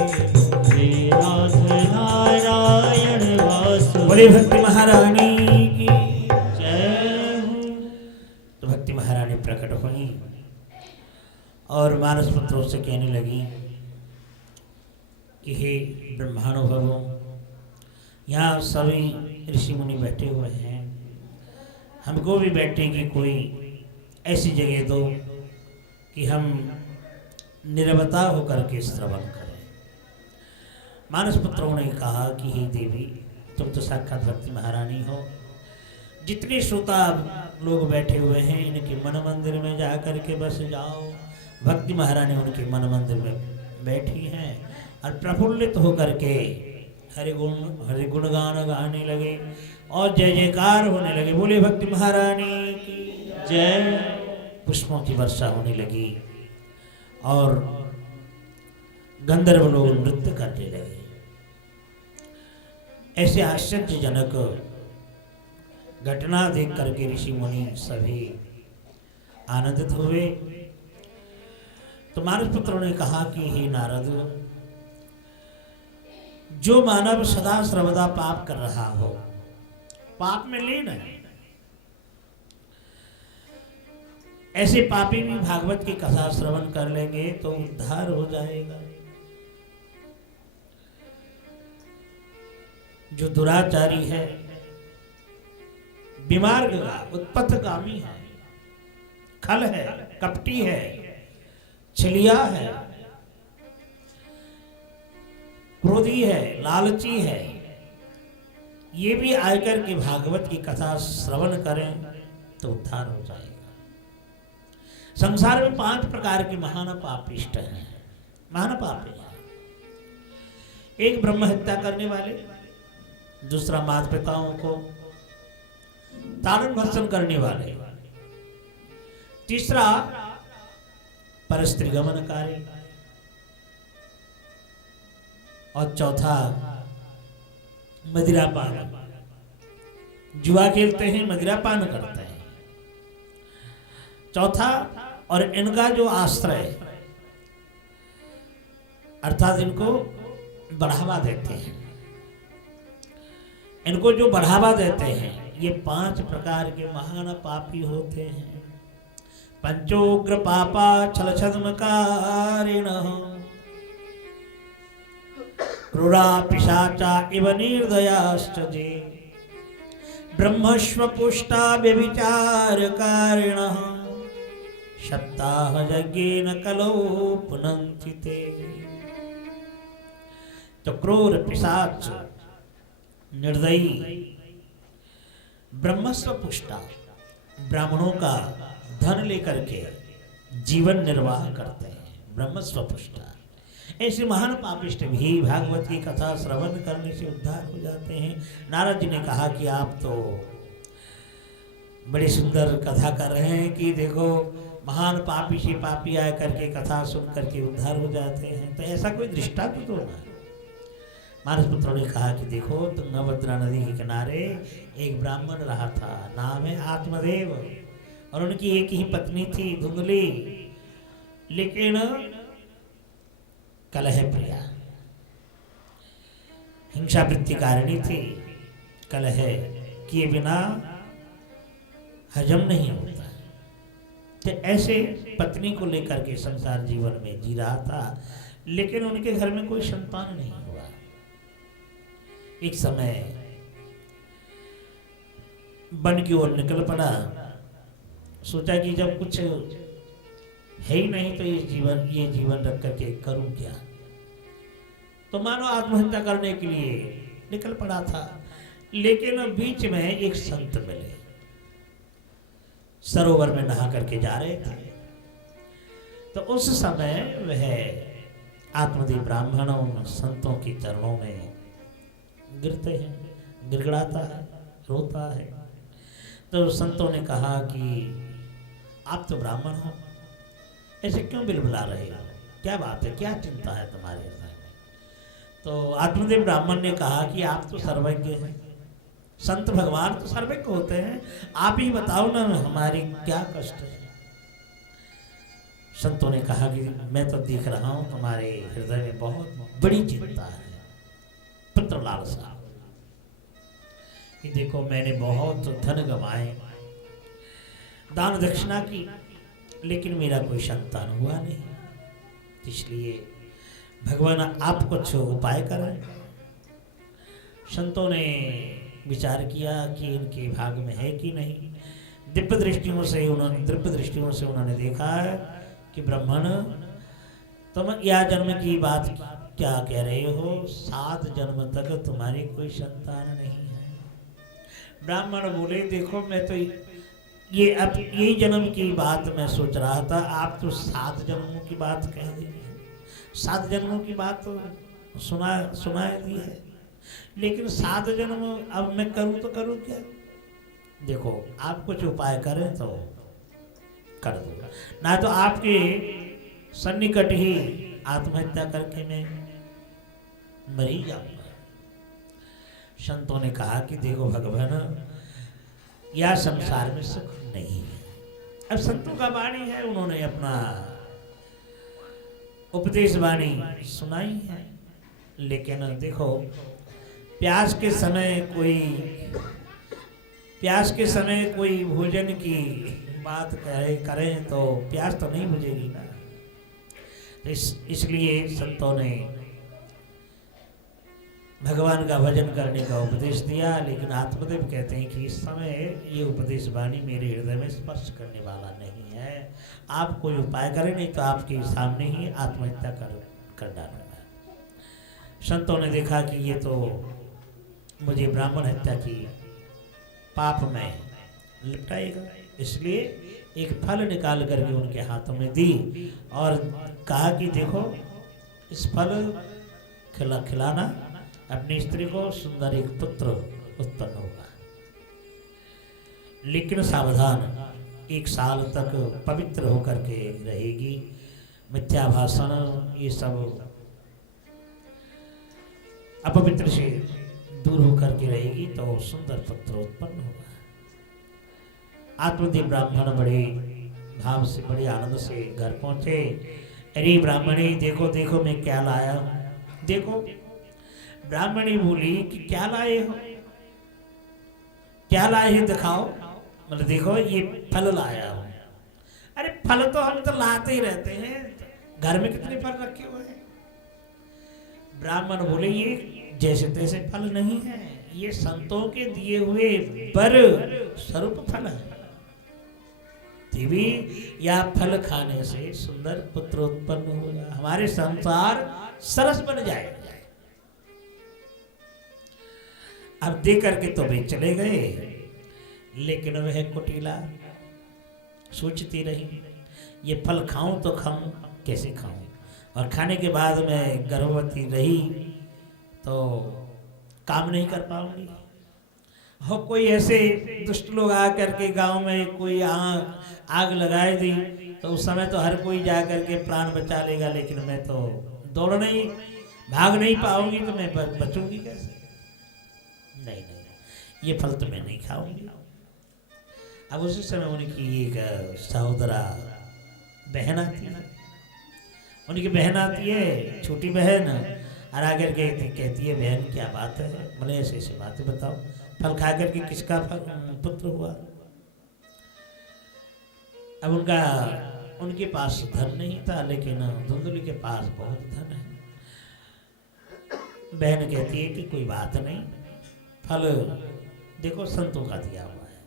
हे नाथ नारायण वासुदेव। बोले भक्ति महारानी की जय। तो भक्ति महारानी प्रकट हुई और मानस पुत्रों से कहने लगी कि हे ब्रह्मानुभवों, यहाँ सभी ऋषि मुनि बैठे हुए हैं, हमको भी बैठने की कोई ऐसी जगह दो कि हम निरवता होकर के श्रवण करें। मानस पुत्रों ने कहा कि हे देवी, तुम तो साक्षात भक्ति महारानी हो, जितने श्रोता लोग बैठे हुए हैं इनके मन मंदिर में जा कर के बस जाओ। भक्ति महारानी उनके मन मंदिर में बैठी हैं और प्रफुल्लित होकर के हरि गुणगान गाने लगे और जय जयकार होने लगे। बोले भक्ति महारानी की जय। पुष्पों की वर्षा होने लगी, और गंधर्व लोग नृत्य करने लगे। ऐसे आश्चर्यजनक घटना देख करके ऋषि मुनि सभी आनंदित हुए। तो मानस पुत्रों ने कहा कि हे नारद, जो मानव सदा सर्वदा पाप कर रहा हो, पाप में लीन है, ऐसे पापी भी भागवत की कथा श्रवण कर लेंगे तो उद्धार हो जाएगा। जो दुराचारी है, विमार्ग का उत्पथगामी है, खल है, कपटी है, छलिया है, क्रोधी है, लालची है, ये भी आकर के भागवत की कथा श्रवण करें तो उद्धार हो जाएगा। संसार में 5 प्रकार के महान पापिष्ट हैं, महान पापी हैं। एक ब्रह्म हत्या करने वाले, दूसरा माता पिताओं को ताड़न भर्सन करने वाले, तीसरा परस्त्री गमनकारी, और चौथा मदिरापान, जुआ खेलते हैं, मदिरापान करते हैं। चौथा, और इनका जो आश्रय अर्थात इनको बढ़ावा देते हैं, इनको जो बढ़ावा देते हैं, ये 5 प्रकार के महान पापी होते हैं। पंचोग्र पापा छल छद्मकारिणः क्रूरा पिशाचा इव निर्दयाश्च जे ब्रह्मश्व पुष्टा व्यभिचारकारिणः सप्ताह यज्ञेन कलौ पुनन्ति ते। तो क्रूर, पिशाच, निर्दयी, ब्रह्मस्व पुष्टा, ब्राह्मणों का धन लेकर के जीवन निर्वाह करते हैं, ब्रह्मस्व पुष्टा। ऐसे महान पापिष्ट भी भागवत की कथा श्रवण करने से उद्धार हो जाते हैं। नारद जी ने कहा कि आप तो बड़ी सुंदर कथा कर रहे हैं कि देखो महान पापी से पापी आए करके कथा सुन करके उद्धार हो जाते हैं, तो ऐसा कोई दृष्टांत तो ना। मानस पुत्रों ने कहा कि देखो, तुंगभद्रा नदी के किनारे एक ब्राह्मण रहा था, नाम है आत्मदेव, और उनकी एक ही पत्नी थी धुंधली, लेकिन कलह प्रिया, हिंसा वृत्तिकारिणी थी। कलह किए बिना हजम नहीं होता। तो ऐसे पत्नी को लेकर के संसार जीवन में जी रहा था, लेकिन उनके घर में कोई संतान नहीं हुआ। एक समय वन की ओर निकल पड़ा, सोचा कि जब कुछ है ही नहीं तो ये जीवन रख करके करूं क्या। तो मानो आत्महत्या करने के लिए निकल पड़ा था, लेकिन बीच में एक संत मिले, सरोवर में नहा करके जा रहे थे। तो उस समय वह आत्मदेव ब्राह्मण उन संतों के चरणों में गिरते हैं, गिड़गिड़ाता है, रोता है। तो संतों ने कहा कि आप तो ब्राह्मण हो, ऐसे क्यों बिलबिला रहे हो, क्या बात है, क्या चिंता है तुम्हारे हृदय में। तो आत्मदेव ब्राह्मण ने कहा कि आप तो सर्वज्ञ हैं, संत भगवान तो सर्वज्ञ होते हैं, आप ही बताओ ना हमारी क्या कष्ट है। संतों ने कहा कि मैं तो देख रहा हूं तुम्हारे हृदय में बहुत बड़ी चिंता है, पुत्र लालसा, कि देखो मैंने बहुत धन गंवाए, दान दक्षिणा की, लेकिन मेरा कोई संतान हुआ नहीं, इसलिए भगवान आप कुछ उपाय करें। संतों ने विचार किया कि इनके भाग में है कि नहीं। दिव्य दृष्टियों से उन्होंने देखा है कि ब्राह्मण तुम यह जन्म की बात क्या कह रहे हो, 7 जन्म तक तुम्हारी कोई संतान नहीं है। ब्राह्मण बोले देखो मैं तो यही जन्म की बात मैं सोच रहा था, आप तो 7 जन्मों की बात कह रही हैं। 7 जन्मों की बात तो सुना दी है, लेकिन 7 जन्म अब मैं करूं तो करूं क्या। देखो आप कुछ उपाय करें तो कर दूंगा, ना तो आपके सन्निकट ही आत्महत्या करके मैं मर ही जाऊंगा। संतों ने कहा कि देखो भगवान, यह संसार में सुख नहीं है। अब संतों का वाणी है, उन्होंने अपना उपदेश वाणी सुनाई है, लेकिन देखो प्यास के समय कोई भोजन की बात करें तो प्यास तो नहीं बुझेगी ना। इसलिए संतों ने भगवान का भजन करने का उपदेश दिया, लेकिन आत्मदेव कहते हैं कि इस समय ये उपदेश वाणी मेरे हृदय में स्पर्श करने वाला नहीं है। आप कोई उपाय करें, नहीं तो आपके सामने ही आत्महत्या कर डालूंगा। संतों ने देखा कि ये तो मुझे ब्राह्मण हत्या की पाप में लिपटाएगा, इसलिए एक फल निकाल करके उनके हाथों में दी और कहा कि देखो इस फल खिलाना, अपनी स्त्री को सुंदर एक पुत्र उत्पन्न होगा, लेकिन सावधान, 1 साल तक पवित्र होकर के रहेगी, मिथ्या भाषण ये सब अपवित्र से दूर होकर के रहेगी तो सुंदर पुत्र उत्पन्न होगा। आत्मदेव ब्राह्मण बड़े भाव से, बड़े आनंद से घर पहुंचे। अरे ब्राह्मणी, देखो देखो मैं क्या लाया। देखो ब्राह्मणी बोली कि क्या लाए हो, क्या लाए हो दिखाओ। मतलब देखो ये फल लाया हो। अरे फल तो हम तो लाते ही रहते हैं, घर में कितने फल रखे हुए हैं। ब्राह्मण बोले ये जैसे तैसे फल नहीं है, ये संतों के दिए हुए वर स्वरूप फल है। देवी, या फल खाने से सुंदर पुत्र उत्पन्न होगा, हमारे संसार सरस बन जाएगा। अब दे करके तो वे चले गए, लेकिन वह कुटिला सोचती रही ये फल खाऊं तो खाऊं, कैसे खाऊं, और खाने के बाद मैं गर्भवती रही तो काम नहीं कर पाऊंगी। हो कोई ऐसे दुष्ट लोग आ करके गांव में कोई आग लगाए दी तो उस समय तो हर कोई जा करके प्राण बचा लेगा, लेकिन मैं तो दौड़ नहीं, भाग नहीं पाऊंगी, तो मैं बचूंगी कैसे। नहीं, ये फल तो मैं नहीं खाऊंगी। अब उसी समय उनकी एक सहोदरा बहन आती है, उनकी बहन आती है, छोटी बहन, और आकर के कहती है बहन क्या बात है, बोले ऐसे ऐसी बातें बताओ, फल खा करके किसका पुत्र हुआ। अब उनके पास धन नहीं था, लेकिन धुंधली के पास बहुत धन है। बहन कहती है कि कोई बात नहीं, फल देखो संतों का दिया हुआ है,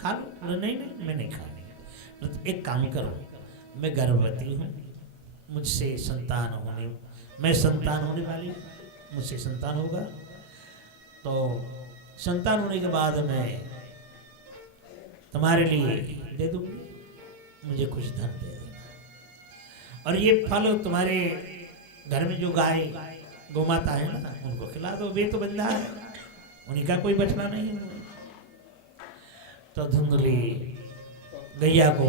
खा लो। नहीं मैं नहीं खाऊंगी। तो एक काम करो, मैं गर्भवती हूँ, मुझसे मैं संतान होने वाली, मुझसे संतान होगा तो संतान होने के बाद मैं तुम्हारे लिए दे दूंगी, मुझे कुछ धन दे देना, और ये फल तुम्हारे घर में जो गाय गोमाता है ना, उनको खिला दो, वे तो बंधा है, उन्हीं का कोई बचना नहीं है। तो धुंधली गैया को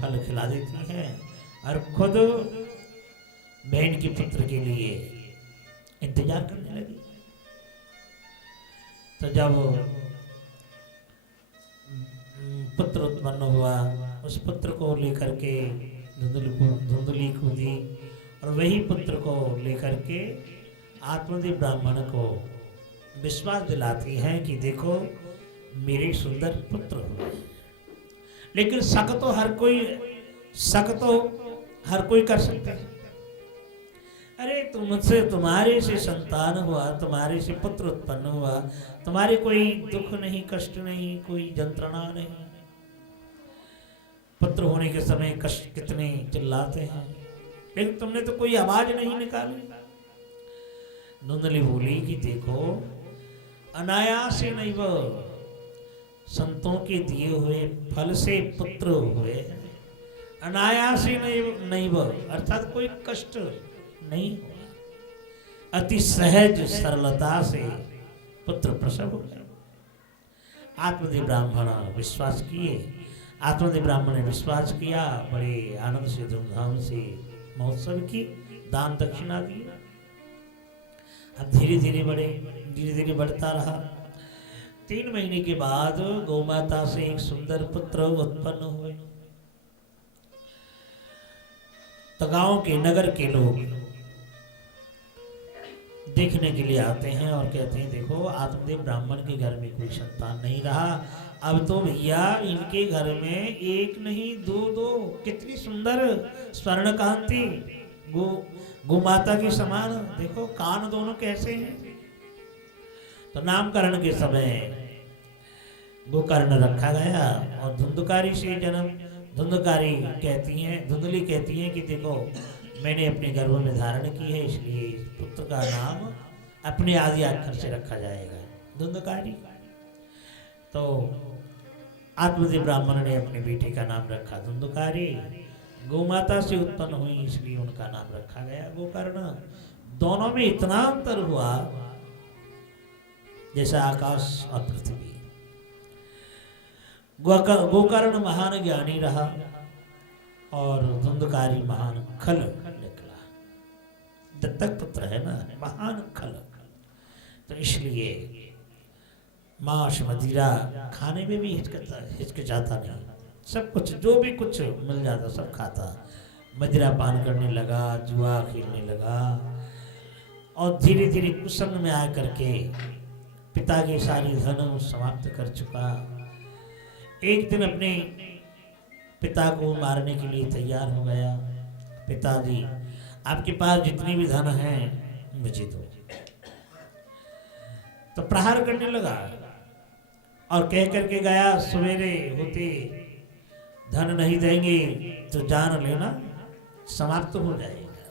फल खिला देती है और खुद बहन के पुत्र के लिए इंतजार करने लगी। तो जब पुत्र उत्पन्न हुआ, उस पुत्र को लेकर के धुंधली को दी, और वही पुत्र को लेकर के आत्मदेव ब्राह्मण को विश्वास दिलाती हैं कि देखो मेरे सुंदर पुत्र हुए। लेकिन शक तो हर कोई कर सकता है। अरे तुम्हारे से संतान हुआ, तुम्हारे से पुत्र उत्पन्न हुआ, तुम्हारे कोई दुख नहीं, कष्ट नहीं, कोई यंत्रणा नहीं। पुत्र होने के समय कष्ट कितने चिल्लाते हैं, लेकिन तुमने तो कोई आवाज नहीं निकाली। धुंधली बोली कि देखो अनायास से नहीं, वो संतों के दिए हुए फल से पुत्र हुए, अनायास से नहीं वो, अर्थात कोई कष्ट नहीं हुआ, अति सहज सरलता से पुत्र प्रसव हो गए। आत्मदेव ब्राह्मण विश्वास किए, आत्मदेव ब्राह्मण ने विश्वास किया, बड़े आनंद से धूमधाम से महोत्सव की, दान दक्षिणा दी। अब धीरे धीरे बढ़ता रहा। 3 महीने के बाद गौमाता से एक सुंदर पुत्र उत्पन्न हुए। तो गांव के नगर के लोग देखने के लिए आते हैं और कहते हैं देखो आत्मदेव ब्राह्मण के घर में कोई संतान नहीं रहा, अब तो भैया इनके घर में एक नहीं दो कितनी सुंदर स्वर्ण कांति गोमाता के समान, देखो कान दोनों कैसे हैं। तो नामकरण के समय गोकर्ण रखा गया और धुंधकारी से जन्म। धुंधली कहती हैं कि देखो मैंने अपने गर्भ में धारण की है, इसलिए इस पुत्र का नाम अपने आदि अक्षर से रखा जाएगा, धुंधकारी। तो आत्मदेव ब्राह्मण ने अपने बेटे का नाम रखा धुंधकारी। गोमाता से उत्पन्न हुई इसलिए उनका नाम रखा गया गोकर्ण। दोनों में इतना अंतर हुआ जैसा आकाश और पृथ्वी। गोकर्ण महान ज्ञानी रहा और धुंधकारी महान खल निकला। दत्तक पुत्र है ना, महान खल। तो इसलिए मांस मदिरा खाने में भी हिचकिचाता नहीं, सब कुछ जो भी कुछ मिल जाता सब खाता। मदिरा पान करने लगा, जुआ खेलने लगा और धीरे धीरे कुसंग में आ करके पिता की सारी धन समाप्त कर चुका। एक दिन अपने पिता को मारने के लिए तैयार हो गया। पिताजी आपके पास जितनी भी धन है मुझे दो। तो प्रहार करने लगा और कह करके गया सवेरे होते धन नहीं देंगे तो जान लेना समाप्त हो जाएगा।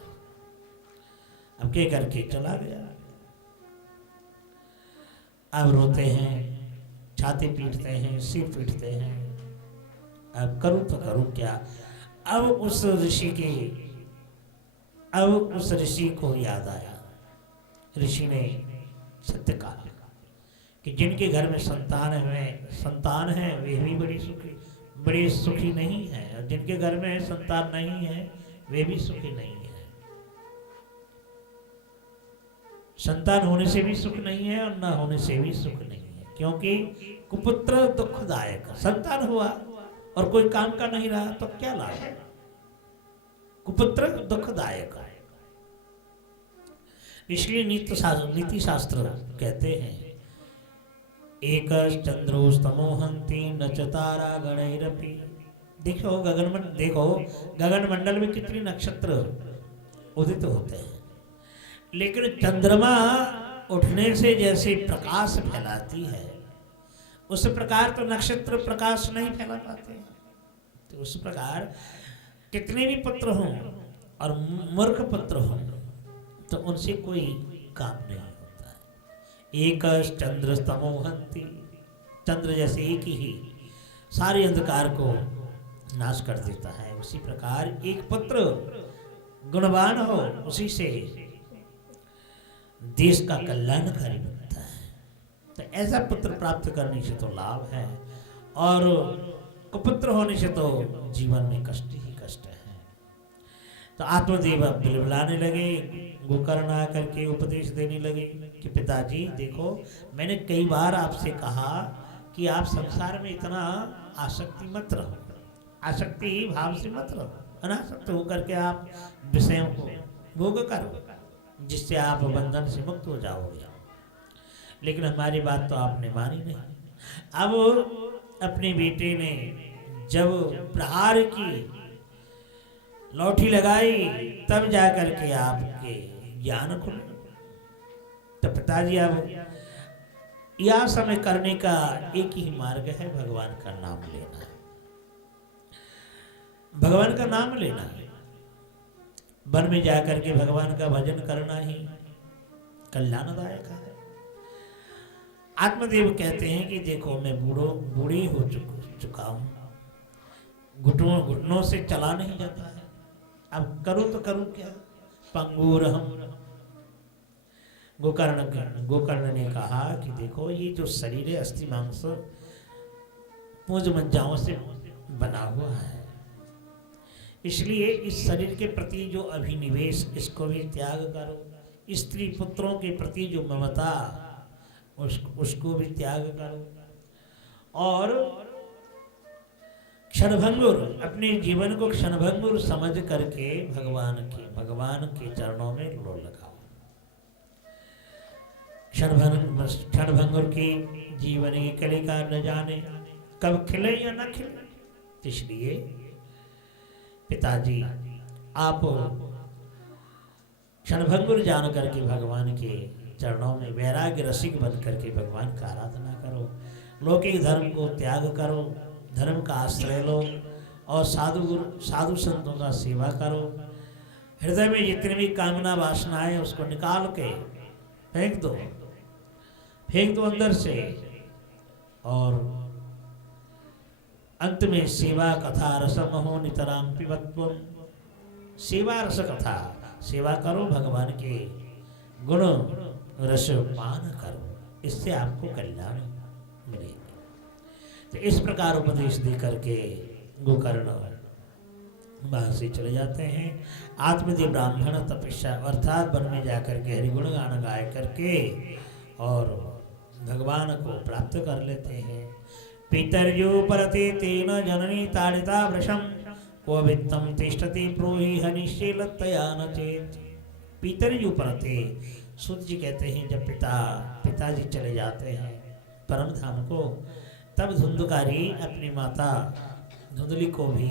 अब कह करके चला गया। अब रोते हैं, छाती पीटते हैं, सिर पीटते हैं। अब करूं तो करूं क्या। अब उस ऋषि को याद आया। ऋषि ने सत्य कहा कि जिनके घर में संतान है वे भी बड़े सुखी नहीं है, और जिनके घर में संतान नहीं है वे भी सुखी नहीं है। संतान होने से भी सुख नहीं है और न होने से भी सुख नहीं है, क्योंकि कुपुत्र दुखदायक। संतान हुआ और कोई काम का नहीं रहा तो क्या लाभ है। कुपुत्र दुखदायक है। इसलिए नीति शास्त्र कहते हैं एक चंद्रोस्तमोहंति न च तारा गणैरपि। देखो गगन मंडल में कितने नक्षत्र उदित होते हैं, लेकिन चंद्रमा उठने से जैसे प्रकाश फैलाती है उस प्रकार तो नक्षत्र प्रकाश नहीं फैला पाते। तो उस प्रकार कितने भी पुत्र हों और मूर्ख पुत्र हों तो उनसे कोई काम नहीं होता है। एक चंद्र स्तमोहंति, चंद्र जैसे एक ही सारे अंधकार को नाश कर देता है, उसी प्रकार एक पुत्र गुणवान हो उसी से देश का कल्याणकारी बनता है। तो ऐसा पुत्र प्राप्त करने से तो लाभ है, और कुपुत्र होने से तो जीवन में कष्ट ही कष्ट है। तो आत्मदेव बिलबिलाने लगे। गोकर्ण आकर के उपदेश देने लगे कि पिताजी देखो मैंने कई बार आपसे कहा कि आप संसार में इतना आसक्ति मत रहो, आसक्ति भाव से मत रहो, अनासक्त होकर के आप विषयों को भोग करो जिससे आप बंधन से मुक्त हो जाओगे। लेकिन हमारी बात तो आपने मानी नहीं। अब अपने बेटे ने जब प्रहार की लौठी लगाई तब जाकर के आपके ज्ञान खुले। तो पिताजी अब यह समय करने का एक ही मार्ग है, भगवान का नाम लेना है। भगवान का नाम लेना है, वन में जाकर के भगवान का भजन करना ही कल्याणदायक है। आत्मदेव कहते हैं कि देखो मैं बूढ़ी हो चुका हूं, घुटनों से चला नहीं जाता है, अब करूं तो करूं क्या। पंगूर हम गोकर्ण ने कहा कि देखो ये जो शरीर है अस्थि मांस पूंज मज्जाओं से बना हुआ है। इसलिए इस शरीर के प्रति जो अभिनिवेश, इसको भी त्याग करो। स्त्री पुत्रों के प्रति जो ममता, उसको भी त्याग करो। और क्षणभंगुर, अपने जीवन को क्षणभंगुर समझ करके भगवान के चरणों में लो लगाओ। क्षणभंगुर की जीवन की कलिका न जाने कब खिले या न खिले। इसलिए पिताजी, आप क्षणभंगुर जान करके भगवान के चरणों में वैराग्य रसिक बन करके भगवान का आराधना करो। लौकिक धर्म को त्याग करो, धर्म का आश्रय लो और साधु संतों का सेवा करो। हृदय में जितनी भी कामना वासना है उसको निकाल के फेंक दो अंदर से। और अंत में सेवा कथा रसम हो नितराम पिबत्वम। सेवा रस कथा, सेवा करो, भगवान के गुण रस पान करो, इससे आपको कल्याण मिलेगी। तो इस प्रकार उपदेश दे करके गोकर्ण वहां से चले जाते हैं। आत्मदेव ब्राह्मण तपस्या अर्थात वन में जाकर के हरिगुण गान गाय करके और भगवान को प्राप्त कर लेते हैं। पितर्यो परते तेन जननी ताड़िता वृषम को वित्तम तिष्ठति प्रोहि हनिशीलतया न चेत। पितर्यो परते, सूत जी कहते हैं जब पिताजी चले जाते हैं परम धाम को, तब धुंधकारी अपनी माता धुंधली को भी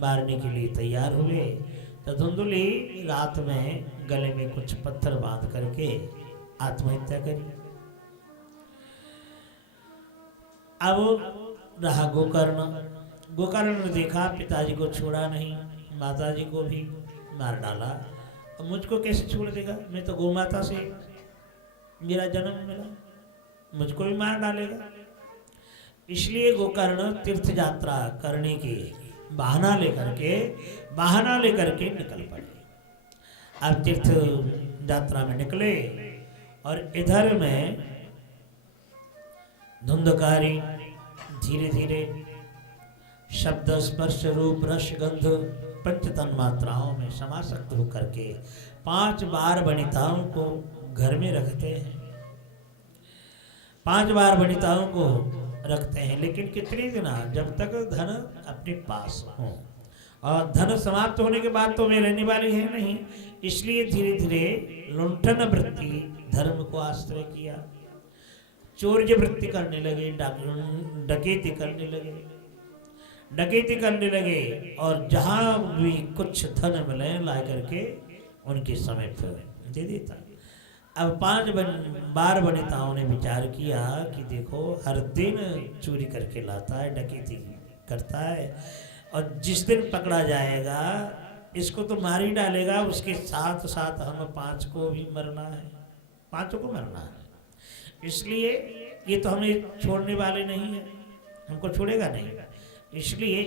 मारने के लिए तैयार हुए। तो धुंधली रात में गले में कुछ पत्थर बांध करके आत्महत्या करी। अब रहा गोकर्ण ने देखा पिताजी को छोड़ा नहीं, माताजी को भी मार डाला। अब मुझको कैसे छोड़ देगा, मैं तो गोमाता से मेरा जन्म मिला, मुझको भी मार डालेगा। इसलिए गोकर्ण तीर्थ यात्रा करने के बहाना लेकर के निकल पड़े। अब तीर्थ यात्रा में निकले और इधर में धुंधकारी धीरे धीरे शब्द स्पर्श रूप रस गंध पंच तन्मात्राओं में समासक्त होकर के 5 बार वनिताओं को घर में रखते हैं। 5 बार वनिताओं को रखते हैं, लेकिन कितने दिन, जब तक धन अपने पास हो। और धन समाप्त होने के बाद तो वे रहने वाली है नहीं, इसलिए धीरे धीरे लुंठन वृत्ति धर्म को आश्रय किया। चोर्य वृत्ति करने लगे, डकैती करने लगे और जहां भी कुछ धन मिले ला करके उनके समय पर दे देता। अब 5 बार वनिताओं ने विचार किया कि देखो हर दिन चोरी करके लाता है, डकैती करता है, और जिस दिन पकड़ा जाएगा इसको तो मार ही डालेगा, उसके साथ साथ हम 5 को भी मरना है, 5 को मरना है। इसलिए ये तो हमें छोड़ने वाले नहीं है, हमको छोड़ेगा नहीं, इसलिए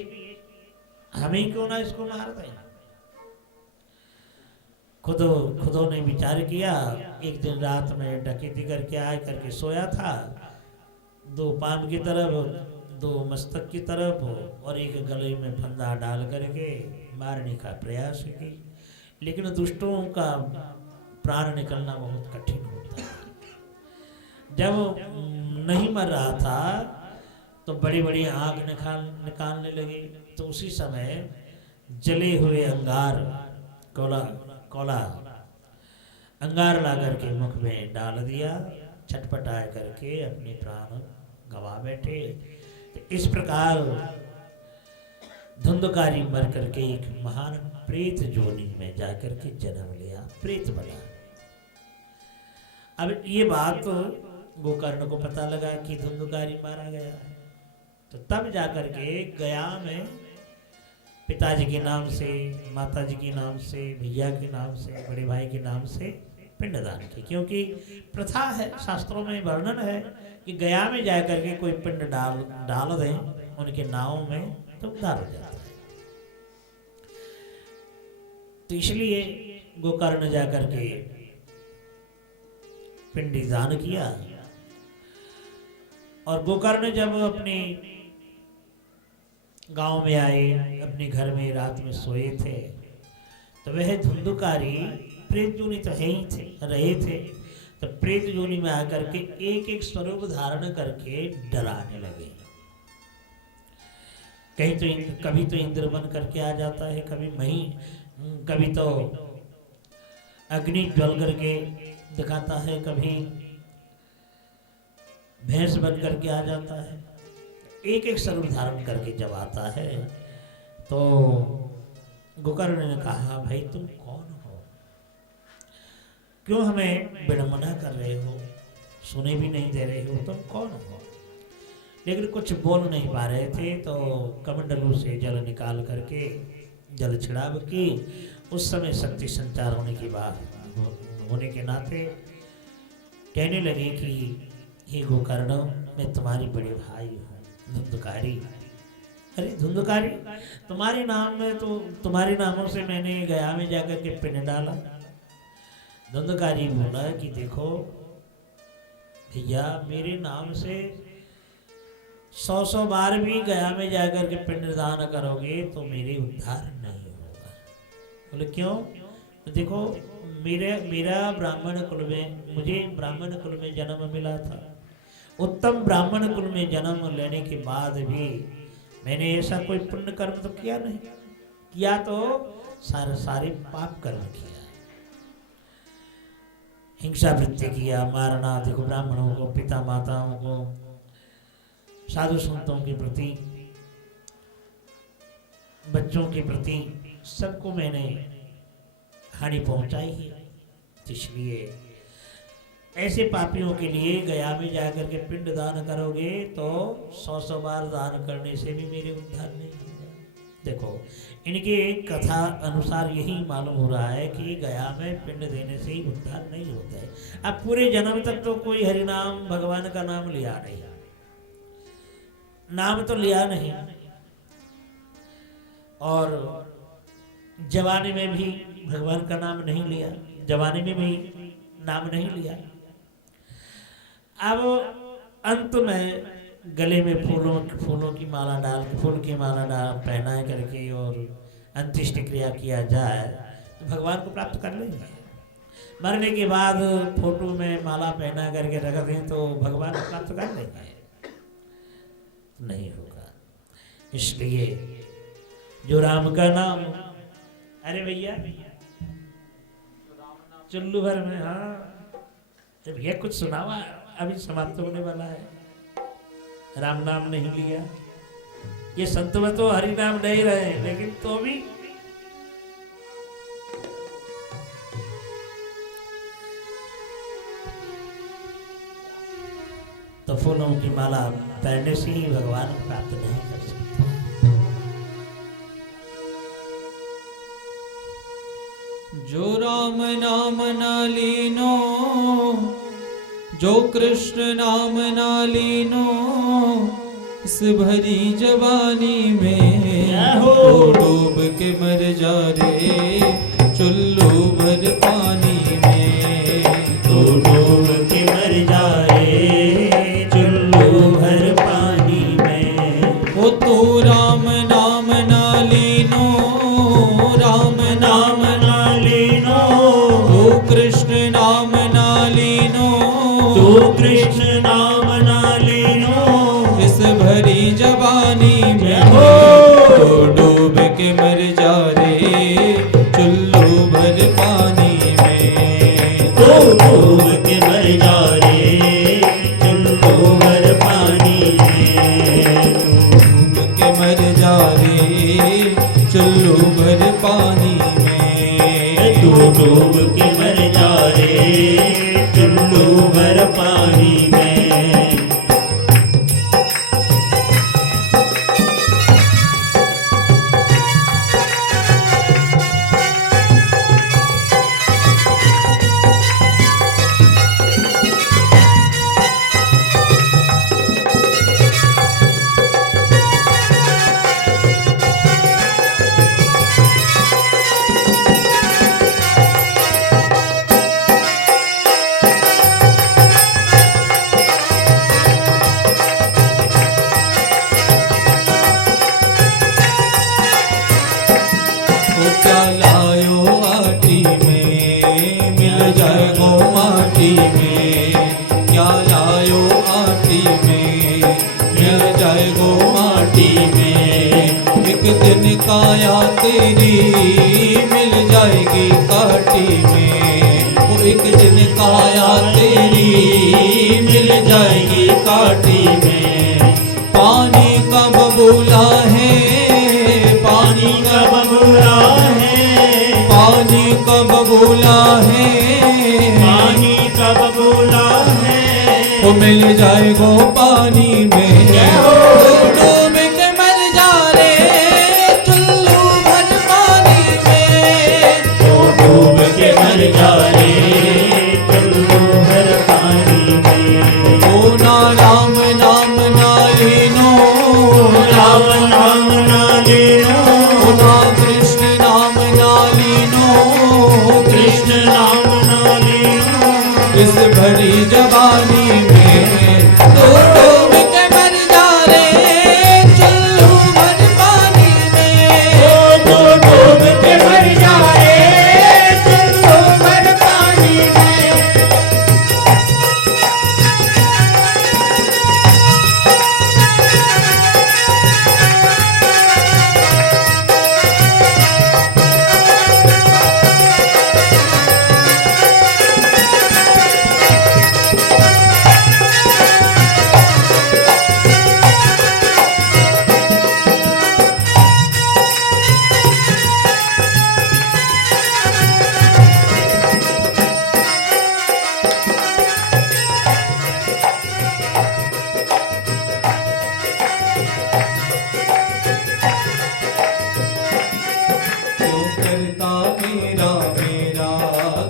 हमें क्यों ना इसको मार दें। खुदों ने विचार किया। एक दिन रात में डकैती करके आए करके सोया था, 2 पाम की तरफ 2 मस्तक की तरफ और एक गले में फंदा डाल करके मारने का प्रयास की। लेकिन दुष्टों का प्राण निकलना बहुत कठिन होता है। जब नहीं मर रहा था तो बड़ी बड़ी आग निकालने लगे। तो उसी समय जले हुए अंगार कोला अंगार ला करके मुख में डाल दिया, छटपटा करके अपने प्राण गवा बैठे। तो इस प्रकार धुंधकारी मर करके एक महान प्रेत जोनी में जाकर के जन्म लिया, प्रेत बना। अब ये बात गोकर्ण को पता लगा कि धुंधकारी मारा गया, तो तब जाकर के गया में पिताजी के नाम से, माताजी के नाम से, भैया के नाम से, बड़े भाई के नाम से पिंडदान की। क्योंकि प्रथा है, शास्त्रों में वर्णन है कि गया में जाकर के कोई पिंड डाल दें उनके नाव में तो उद्धार हो जाता है। तो इसलिए गोकर्ण जाकर के पिंडी दान किया। और गोकर्ण जब अपने गांव में आए, अपने घर में रात में सोए थे, तो वह धुंधुकारी प्रेत योनि तो है ही थे, रहे थे, तो प्रेत योनि में आकर के एक एक स्वरूप धारण करके डराने लगे। कहीं तो कभी तो इंद्र बन करके आ जाता है, कभी तो अग्नि ज्वल करके दिखाता है, कभी भैंस बन करके आ जाता है। एक एक स्वरूप धारण करके जब आता है तो गोकर्ण ने कहा, भाई तुम कौन हो, क्यों हमें विडंबना कर रहे हो, सुने भी नहीं दे रहे हो, तुम कौन हो। लेकिन कुछ बोल नहीं पा रहे थे, तो कमंडलू से जल निकाल करके जल छिड़ाव की। उस समय शक्ति संचार होने की बात होने के नाते कहने लगे कि हे गोकर्ण, मैं तुम्हारी बड़े भाई हूँ धुंधुकारी। अरे धुंधुकारी, तुम्हारे नाम में तो तुम्हारे नामों से मैंने गया में जाकर के पिंड डाला। धुंधुकारी बोला कि देखो भैया, मेरे नाम से 100 बार भी गया में जाकर के पिंडदान करोगे तो मेरे उद्धार नहीं होगा। बोले क्यों? तो देखो मेरा ब्राह्मण कुल में, मुझे ब्राह्मण कुल में जन्म मिला था। उत्तम ब्राह्मण कुल में जन्म लेने के बाद भी मैंने ऐसा कोई पुण्य कर्म तो किया नहीं, किया तो सारे पाप कर्म किया। हिंसा वृत्ति किया, मारना, देखो ब्राह्मणों को, पिता माताओं को, साधु संतों के प्रति, बच्चों के प्रति, सबको मैंने हानि पहुंचाई है। इसलिए ऐसे पापियों के लिए गया में जाकर के पिंड दान करोगे तो 100 बार दान करने से भी मेरे उद्धार नहीं होगा। देखो इनके कथा अनुसार यही मालूम हो रहा है कि गया में पिंड देने से ही उद्धार नहीं होता है। अब पूरे जन्म तक तो कोई हरिनाम भगवान का नाम लिया नहीं, नाम तो लिया नहीं, और जवानी में भी भगवान का नाम नहीं लिया, जवानी में भी नाम नहीं लिया। अब अंत में गले में फूलों की माला डाल, फूल की माला डाल पहना करके और अंत्येष्टि क्रिया किया जाए तो भगवान को प्राप्त कर लेंगे। मरने के बाद फोटो में माला पहना करके रख दें तो भगवान को प्राप्त कर लेंगे, नहीं होगा। इसलिए जो राम का नाम, अरे भैया चुल्लू भर में, हाँ भैया कुछ सुनावा, अभी समाप्त होने वाला है। राम नाम नहीं लिया, ये संत में तो हरि नाम नहीं रहे, लेकिन तो भी तो फूलों की माला पहनने से ही भगवान प्राप्त नहीं कर सकते। जो राम नाम ना लीनो, जो कृष्ण नाम ना लीनो, इस भरी जवानी में तो डूब के मर जा रे चुल्लू भर पानी में, तो डूब के मर जा रे चुल्लू भर पानी में। वो तो राम नाम ना लीनो, राम नाम ना लीनो, वो कृष्ण नाम ना लीनो, तो कृष्ण नाम ना लीनो, इस भरी जवानी में हो तो डूब के मर जा रे चुल्लू भर पानी में, तो डूब के मर जा रे चुल्लू भर पानी में। डूब के मर जा रे चुल्लू भर पानी में, तू डूब के मर जा रे चुल्लू भर पानी में। जाएगो माटी में। एक दिन काया तेरी मिल जाएगी काटी में। वो एक दिन काया तेरी मिल जाएगी काटी में। पानी का बबूला है, पानी का बबूला है, पानी का बबूला है, पानी का बबूला है। वो मिल जाएगो पानी में। डूब के मर जा रे चुल्लू भर पानी में। डूब के मर जा रे चुल्लू भर पानी में। ओ ना राम नाम ना लेनो, राम नाम ना लेनो, ओ ना कृष्ण नाम ना लेनो, कृष्ण नाम ना लेनो। इस भरी जवानी में तो डूब के मर जा रे चुल्लू भर पानी में। तो डूब के मर जा रे चुल्लू भर पानी में। क्यों करता मेरा मेरा,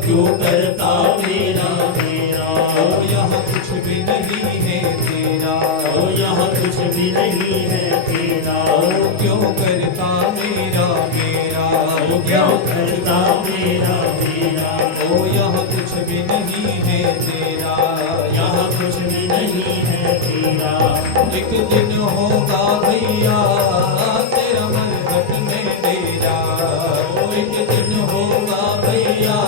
क्यों करता मेरा मेरा। ओ यहाँ कुछ भी नहीं है तेरा, ओ यहाँ कुछ भी नहीं है तेरा। ओ क्यों करता मेरा मेरा, ओ क्यों करता मेरा मेरा। ओ यहाँ कुछ भी नहीं है तेरा, यहाँ कुछ भी नहीं है तेरा। एक दिन होगा भैया तेरा मरघट में डेरा। ओ एक दिन होगा भैया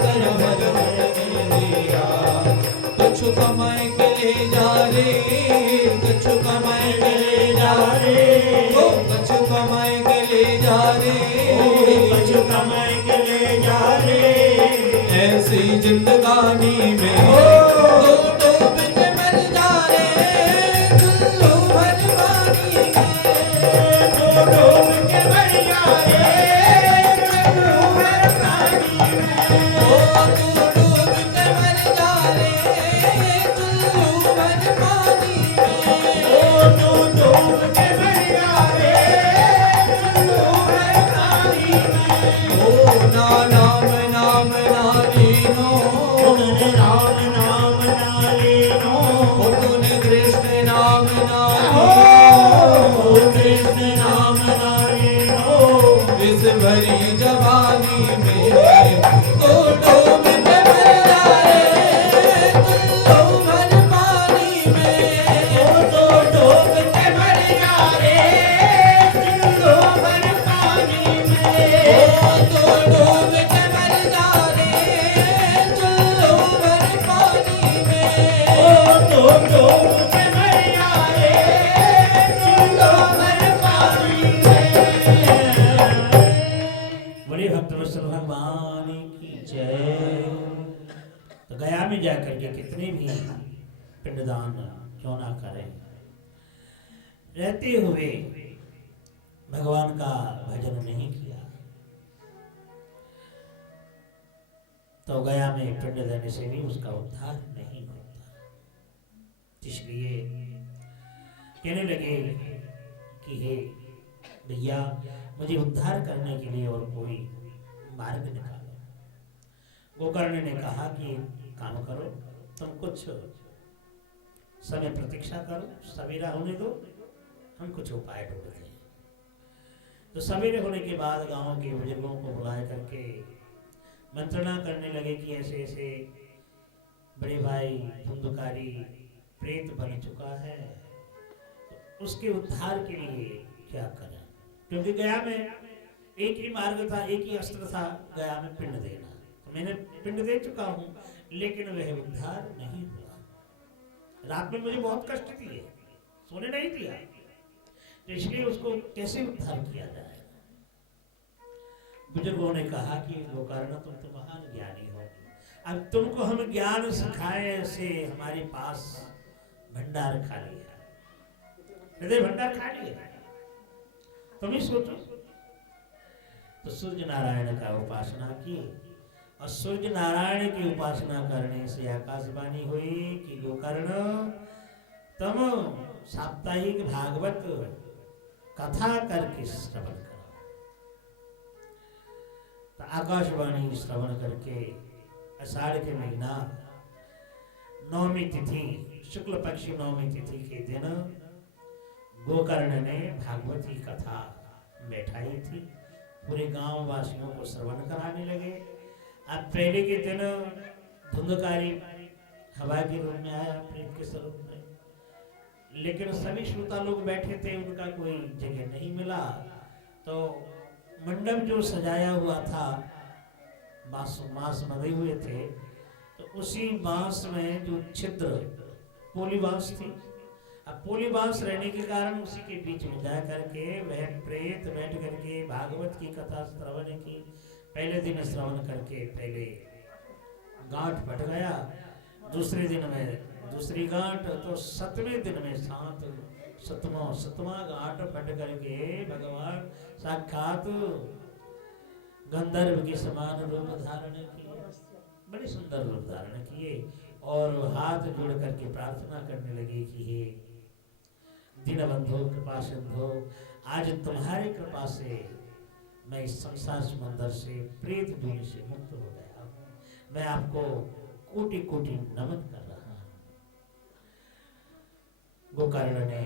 तेरा मरघट में डेरा। कुछ कमाए के ले जा रे, कुछ कमाए के ले जा रे, ओ कुछ कमाए के ले जा रे, कुछ कमाए के ले जा रे। ऐसी जिंदगानी में डूब के मर जा रे चुल्लू भर पानी में। डूब के मर जा रे चुल्लू भर पानी में। ओ तू डूब के मर जा रे चुल्लू भर पानी में। तू डूब के मर जा रे चुल्लू भर पानी में। ओ ना राम नाम ना लेनो, तूने राम नाम ना लेनो, ओ तूने कृष्ण नाम ना ओ लेनो। कृष्ण नाम ना लेनो। इस भरी जवानी में तो डूब के मर जा रे चुल्लू भर पानी में। तो डूब के मर जा रे चुल्लू भर पानी में। तो डूब के मर जा रे चुल्लू भर पानी में। तो डूब के मर जा रे चुल्लू भर पानी में। बड़े भक्त वत्सल भगवान की जय। तो गया में जाकर के कितने भी पिंडदान क्यों ना करें, रहते हुए भगवान का भजन नहीं किया तो गया में पिंड देने से भी उसका उद्धार नहीं होता। इसलिए कहने लगे कि हे भैया, मुझे उद्धार करने के लिए और कोई मार्ग निकालो। गोकर्ण ने कहा कि काम करो, तुम कुछ समय प्रतीक्षा करो, सवेरा होने दो, हम कुछ उपाय ढूंढते हैं। तो सवेरे होने के बाद गांव के बुजुर्गों को बुलाया करके मंत्रणा करने लगे कि ऐसे ऐसे बड़े भाई धुंधकारी प्रेत बन चुका है, तो उसके उद्धार के लिए क्या करें। क्योंकि गया में एक ही मार्ग था, एक ही अस्त्र था, गया में पिंड देना। तो मैंने पिंड दे चुका हूं, लेकिन वह उद्धार नहीं हुआ। रात में मुझे बहुत कष्ट दिए, सोने नहीं दिया, तो इसलिए उसको कैसे उद्धार किया जाए। बुजुर्गों ने कहा कि गोकर्ण तुम तो महान ज्ञानी हो, अब तुमको हम ज्ञान सिखाए, ऐसे हमारे पास भंडार खाली है, हृदय भंडार खाली है, तुम ही सोचो। तो सूर्य नारायण का उपासना की, और सूर्य नारायण की उपासना करने से आकाशवाणी हुई कि गोकर्ण तुम साप्ताहिक भागवत कथा करके श्रवण करो। तो आकाशवाणी श्रवण करके आषाढ़ के महीना नवमी तिथि, शुक्ल पक्षी नवमी तिथि के दिन गोकर्ण ने भागवत की कथा बैठाई थी, पूरे गांव वासियों को श्रवण कराने लगे। अब पहले के दिन धुंधकारी हवा के रूप में आया, प्रेत के स्वरूप में, लेकिन सभी श्रोता लोग बैठे थे, उनका कोई जगह नहीं मिला। तो मंडप जो सजाया हुआ था, बांस बंधे हुए थे, तो उसी बांस में जो छिद्र पोली बांस थी, अब पोली बांस रहने के कारण उसी के बीच में जा करके वह प्रेत बैठ करके भागवत की कथा श्रवण की। पहले दिन श्रवण करके पहले गांठ फट गया, दूसरे दिन में दूसरी गांठ, तो 7वें दिन में सतवां गांठ फट करके भगवान साक्षात गंधर्व के समान रूप धारण किए, बड़े सुंदर रूप धारण किए, और हाथ जोड़ करके प्रार्थना करने लगे कि हे दीनबंधो कृपा सिंधो, आज तुम्हारी कृपा से मैं इस संसार समंदर से, प्रेत जोनि से मुक्त हो गया हूँ, मैं आपको कोटि कोटि नमन कर रहा हूँ। गोकर्ण ने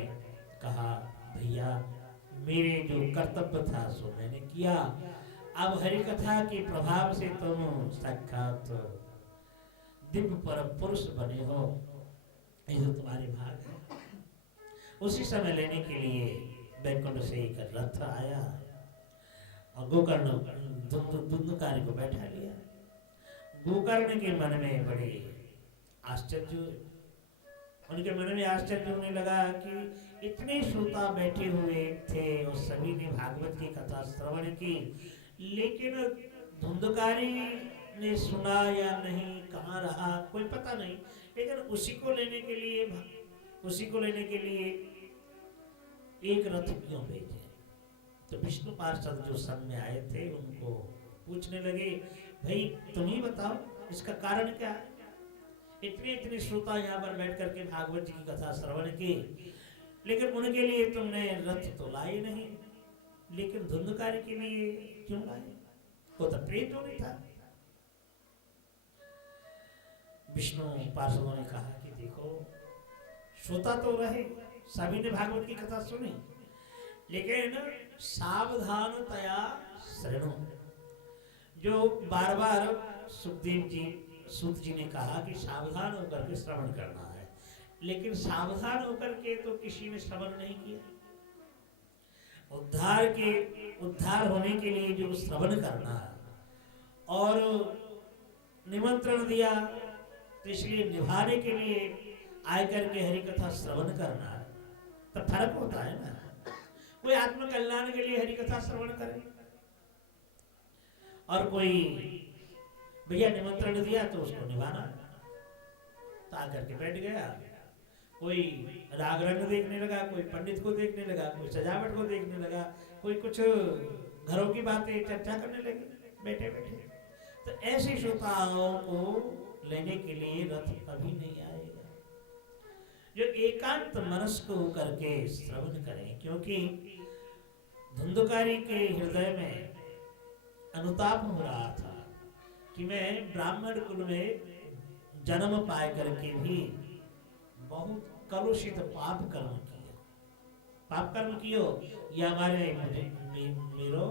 कहा भैया मेरे जो कर्तव्य था सो मैंने किया, अब हरि कथा के प्रभाव से तुम साक्षात दिव्य पर पुरुष बने हो, ये जो तुम्हारे भाग है। उसी समय लेने के लिए बैकुंठ से एक रथ आया और गोकर्ण धुंधकारी को बैठा लिया। गोकर्ण के मन में बड़े आश्चर्य, उनके मन में आश्चर्य होने लगा कि इतने श्रोता बैठे हुए थे और सभी ने भागवत की कथा श्रवण की, लेकिन धुंधकारी ने सुना या नहीं, कहाँ रहा कोई पता नहीं, लेकिन उसी को लेने के लिए एक रथ क्यों भेजे। तो विष्णु पार्षद जो संग में आए थे उनको पूछने लगे, भाई तुम ही बताओ इसका कारण क्या है, इतने श्रोता यहाँ पर बैठ करके भागवत जी की कथा श्रवण की, लेकिन उनके लिए तुमने रथ तो लाए नहीं, लेकिन धुंधकारी के लिए क्यों लाए, वो तो प्रेत हो नहीं था। विष्णु पार्षदों ने कहा कि देखो श्रोता तो रहे, सभी ने भागवत की कथा सुनी, लेकिन सावधानतया श्रेणु, जो बार बार सूत जी ने कहा कि सावधान होकर के श्रवण करना है, लेकिन सावधान होकर के तो किसी ने श्रवण नहीं किया। उद्धार होने के लिए जो श्रवण करना है और निमंत्रण दिया, तो इसलिए निभाने के लिए आय करके हरि कथा श्रवण करना है, तो फर्क होता है ना। कोई आत्म कल्याण के लिए हरि कथा श्रवण करे, और कोई भैया निमंत्रण दिया तो उसको निभाना, तो आकर के बैठ गया, कोई राग रंग देखने लगा, कोई पंडित को देखने लगा, कोई सजावट को देखने लगा, कोई कुछ घरों की बातें चर्चा करने लगे बैठे बैठे। तो ऐसे श्रोताओं को लेने के लिए रथ कभी नहीं आएगा, जो एकांत मनस्क होकर के श्रवण करें, क्योंकि धुंधकारी के हृदय में अनुताप हो रहा था कि मैं ब्राह्मण कुल में जन्म पाए करके भी बहुत कलुषित पाप कर्म कियो, या हमारे मेरो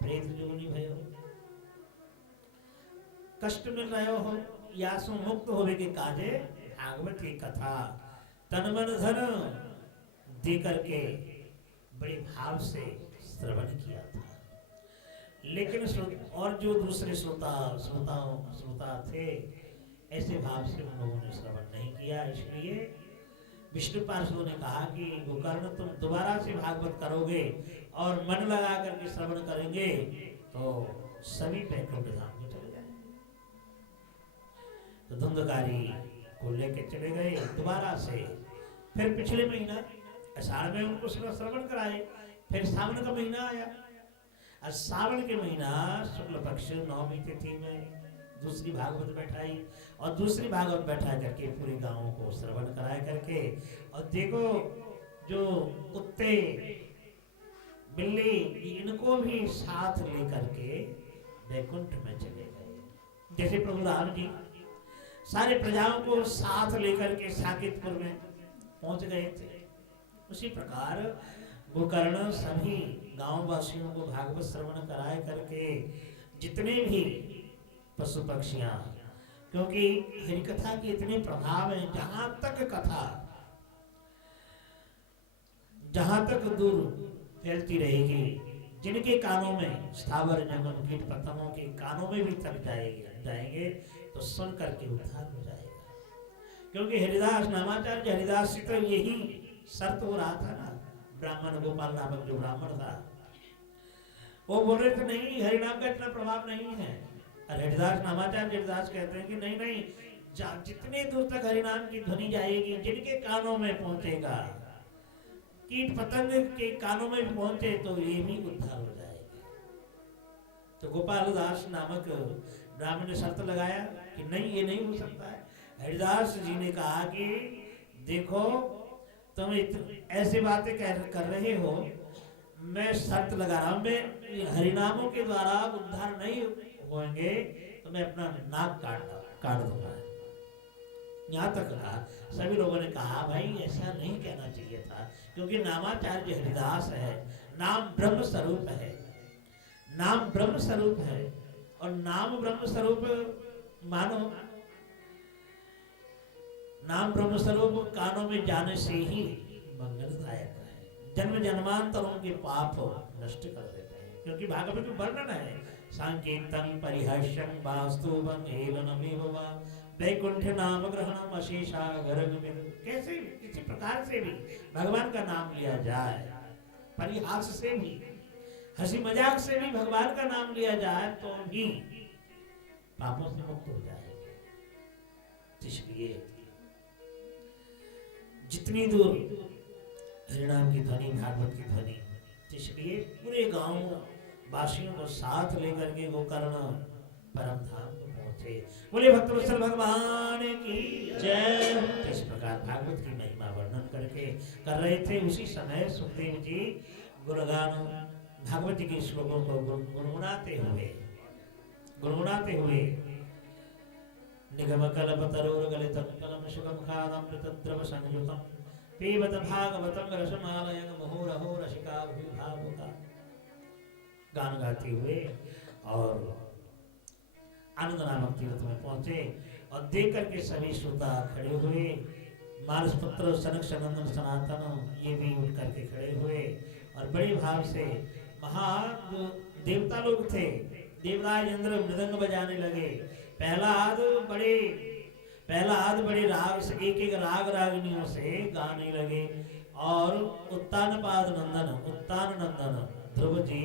प्रेत जोनि भयो, कष्ट मिल रहे हो, या सो मुक्त होवे के काजे भागवत की कथा तन मन धन दे करके बड़े भाव से श्रवण किया था। लेकिन और जो दूसरे श्रोता थे, ऐसे भाव से उन लोगों ने श्रवण नहीं किया, इसलिए विष्णु पार्षदों ने कहा कि गोकर्ण तुम दोबारा से भागवत करोगे और मन लगा करके श्रवण करेंगे तो सभी बैकुंठ धाम में चले जाएंगे। तो धुंधकारी को लेके चले गए दोबारा से। फिर पिछले महीना आषाढ़ में उनको श्रवण कराए। फिर सावन का महीना आया। आज सावन के महीना शुक्ल पक्ष नवमी तिथि में दूसरी भागवत बैठाई और दूसरी भागवत बैठा करके पूरे गांव को श्रवण कराया करके, और देखो जो कुत्ते बिल्ली इनको भी साथ लेकर के वैकुंठ में चले गए। जैसे प्रभु राम जी सारे प्रजाओं को साथ लेकर के साकेतपुर में पहुंच गए थे, उसी प्रकार गोकर्ण सभी गांव वासियों को भागवत श्रवण कराए करके जितने भी पशु पक्षियां, क्योंकि हरि कथा के इतने प्रभाव हैं, जहां तक दूर फैलती रहेगी, जिनके कानों में स्थावर जंगम कीट पतंगों के कानों में भी तक जाएंगे तो सुन करके उद्धार हो जाएगा। क्योंकि हरिदास नामाचार्य हरिदास से तो यही शर्त हो रहा था ना। ब्राह्मण गोपाल नामक जो ब्राह्मण था वो बोल रहे थे नहीं हरिनाम का इतना प्रभाव नहीं है। और हरिदास नामाचार्य हरिदास कहते हैं कि नहीं नहीं, जितने दूर तक हरिनाम की ध्वनि जाएगी, जिनके कानों में पहुंचेगा, कीट पतंग के कानों में भी पहुंचे तो ये भी उद्धार हो जाएगा। तो गोपाल दास नामक ब्राह्मण ने शर्त लगाया कि नहीं ये नहीं हो सकता है। हरिदास जी ने कहा कि देखो तुम ऐसी बातें कर रहे हो, मैं शर्त लगा रहा हूं, मैं हरिनामों के द्वारा उद्धार नहीं होंगे तो मैं अपना नाक काट दूंगा। यहाँ तक कहा। सभी लोगों ने कहा भाई ऐसा नहीं कहना चाहिए था, क्योंकि नामाचार्य हरिदास है, नाम ब्रह्म स्वरूप है, नाम ब्रह्म स्वरूप है, और नाम ब्रह्म स्वरूप मानो नाम ब्रह्म स्वरूप कानों में जाने से ही मंगलदायक है, जन्म जन्मांतरों के पाप नष्ट कर देते हैं। क्योंकि भागवत में वर्णन है सांकेतम परिहर्षं वास्तुवं हेलनमेव वा वैकुंठ नाम ग्रहणम अशेषा गर्ग में। कैसे भी किसी प्रकार से भी भगवान का नाम लिया जाए, परिहास से भी हंसी मजाक से भी भगवान का नाम लिया जाए तो भी पापों से मुक्त हो जाएंगे। इसलिए जितनी दूर हरिनाम की ध्वनि, भागवत की ध्वनि, इसलिए पूरे गांव वासियों को साथ लेकर के गोकर्ण परम धाम को पहुंचे। बोले भक्तवत्सल भगवान की जय। इस प्रकार भागवत की महिमा वर्णन करके कर रहे थे। उसी समय सुखदेव जी गुणगान भागवत जी के श्लोकों को गुनगुनाते हुए निगम कल्पतरोर गलितं फलं सुगंखादमृतद्रव संयुतं पीबत भागवतं रसमालयं मुहुरहो रसिका भावुका गान गाते हुए और आनंद नामक तीर्थ में पहुंचे। और देख करके सभी श्रोता खड़े हुए, मानस पुत्र सनक सनंदन सनातन ये भी उठ करके खड़े हुए और बड़े भाव से देवता लोग थे, देवराज इंद्र मृदंग बजाने लगे। पहला आद बड़े राग से एक एक राग रागनियों से गाने लगे और उत्तान नंदन ध्रुव जी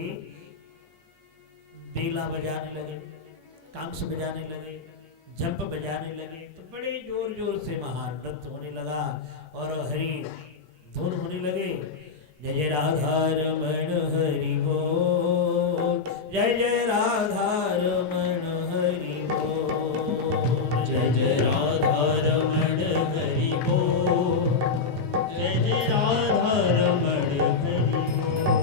बेला बजाने लगे, कांस बजाने लगे, जंप बजाने लगे। तो बड़े जोर जोर से महानृत्य होने लगा और हरि धुन होने लगे। जय जय राधा रमण हरि बोल, जय जय राधा रमण हरि बोल, जय जय राधा रमण हरि बोल, जय जय राधा रमण हरि बोल,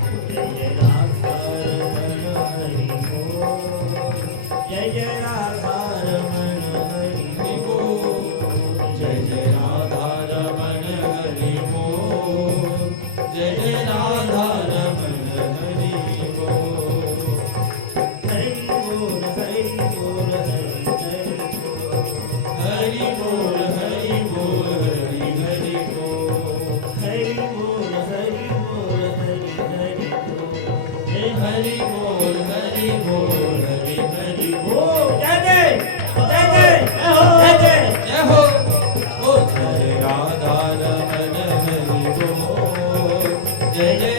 जय जय राधा रमण हरि बोल, जय जय राधा रमण हरि बोल, जय जय राधा रमण हरि बोल, जय जय राधा रमण हरि बोल। जय जय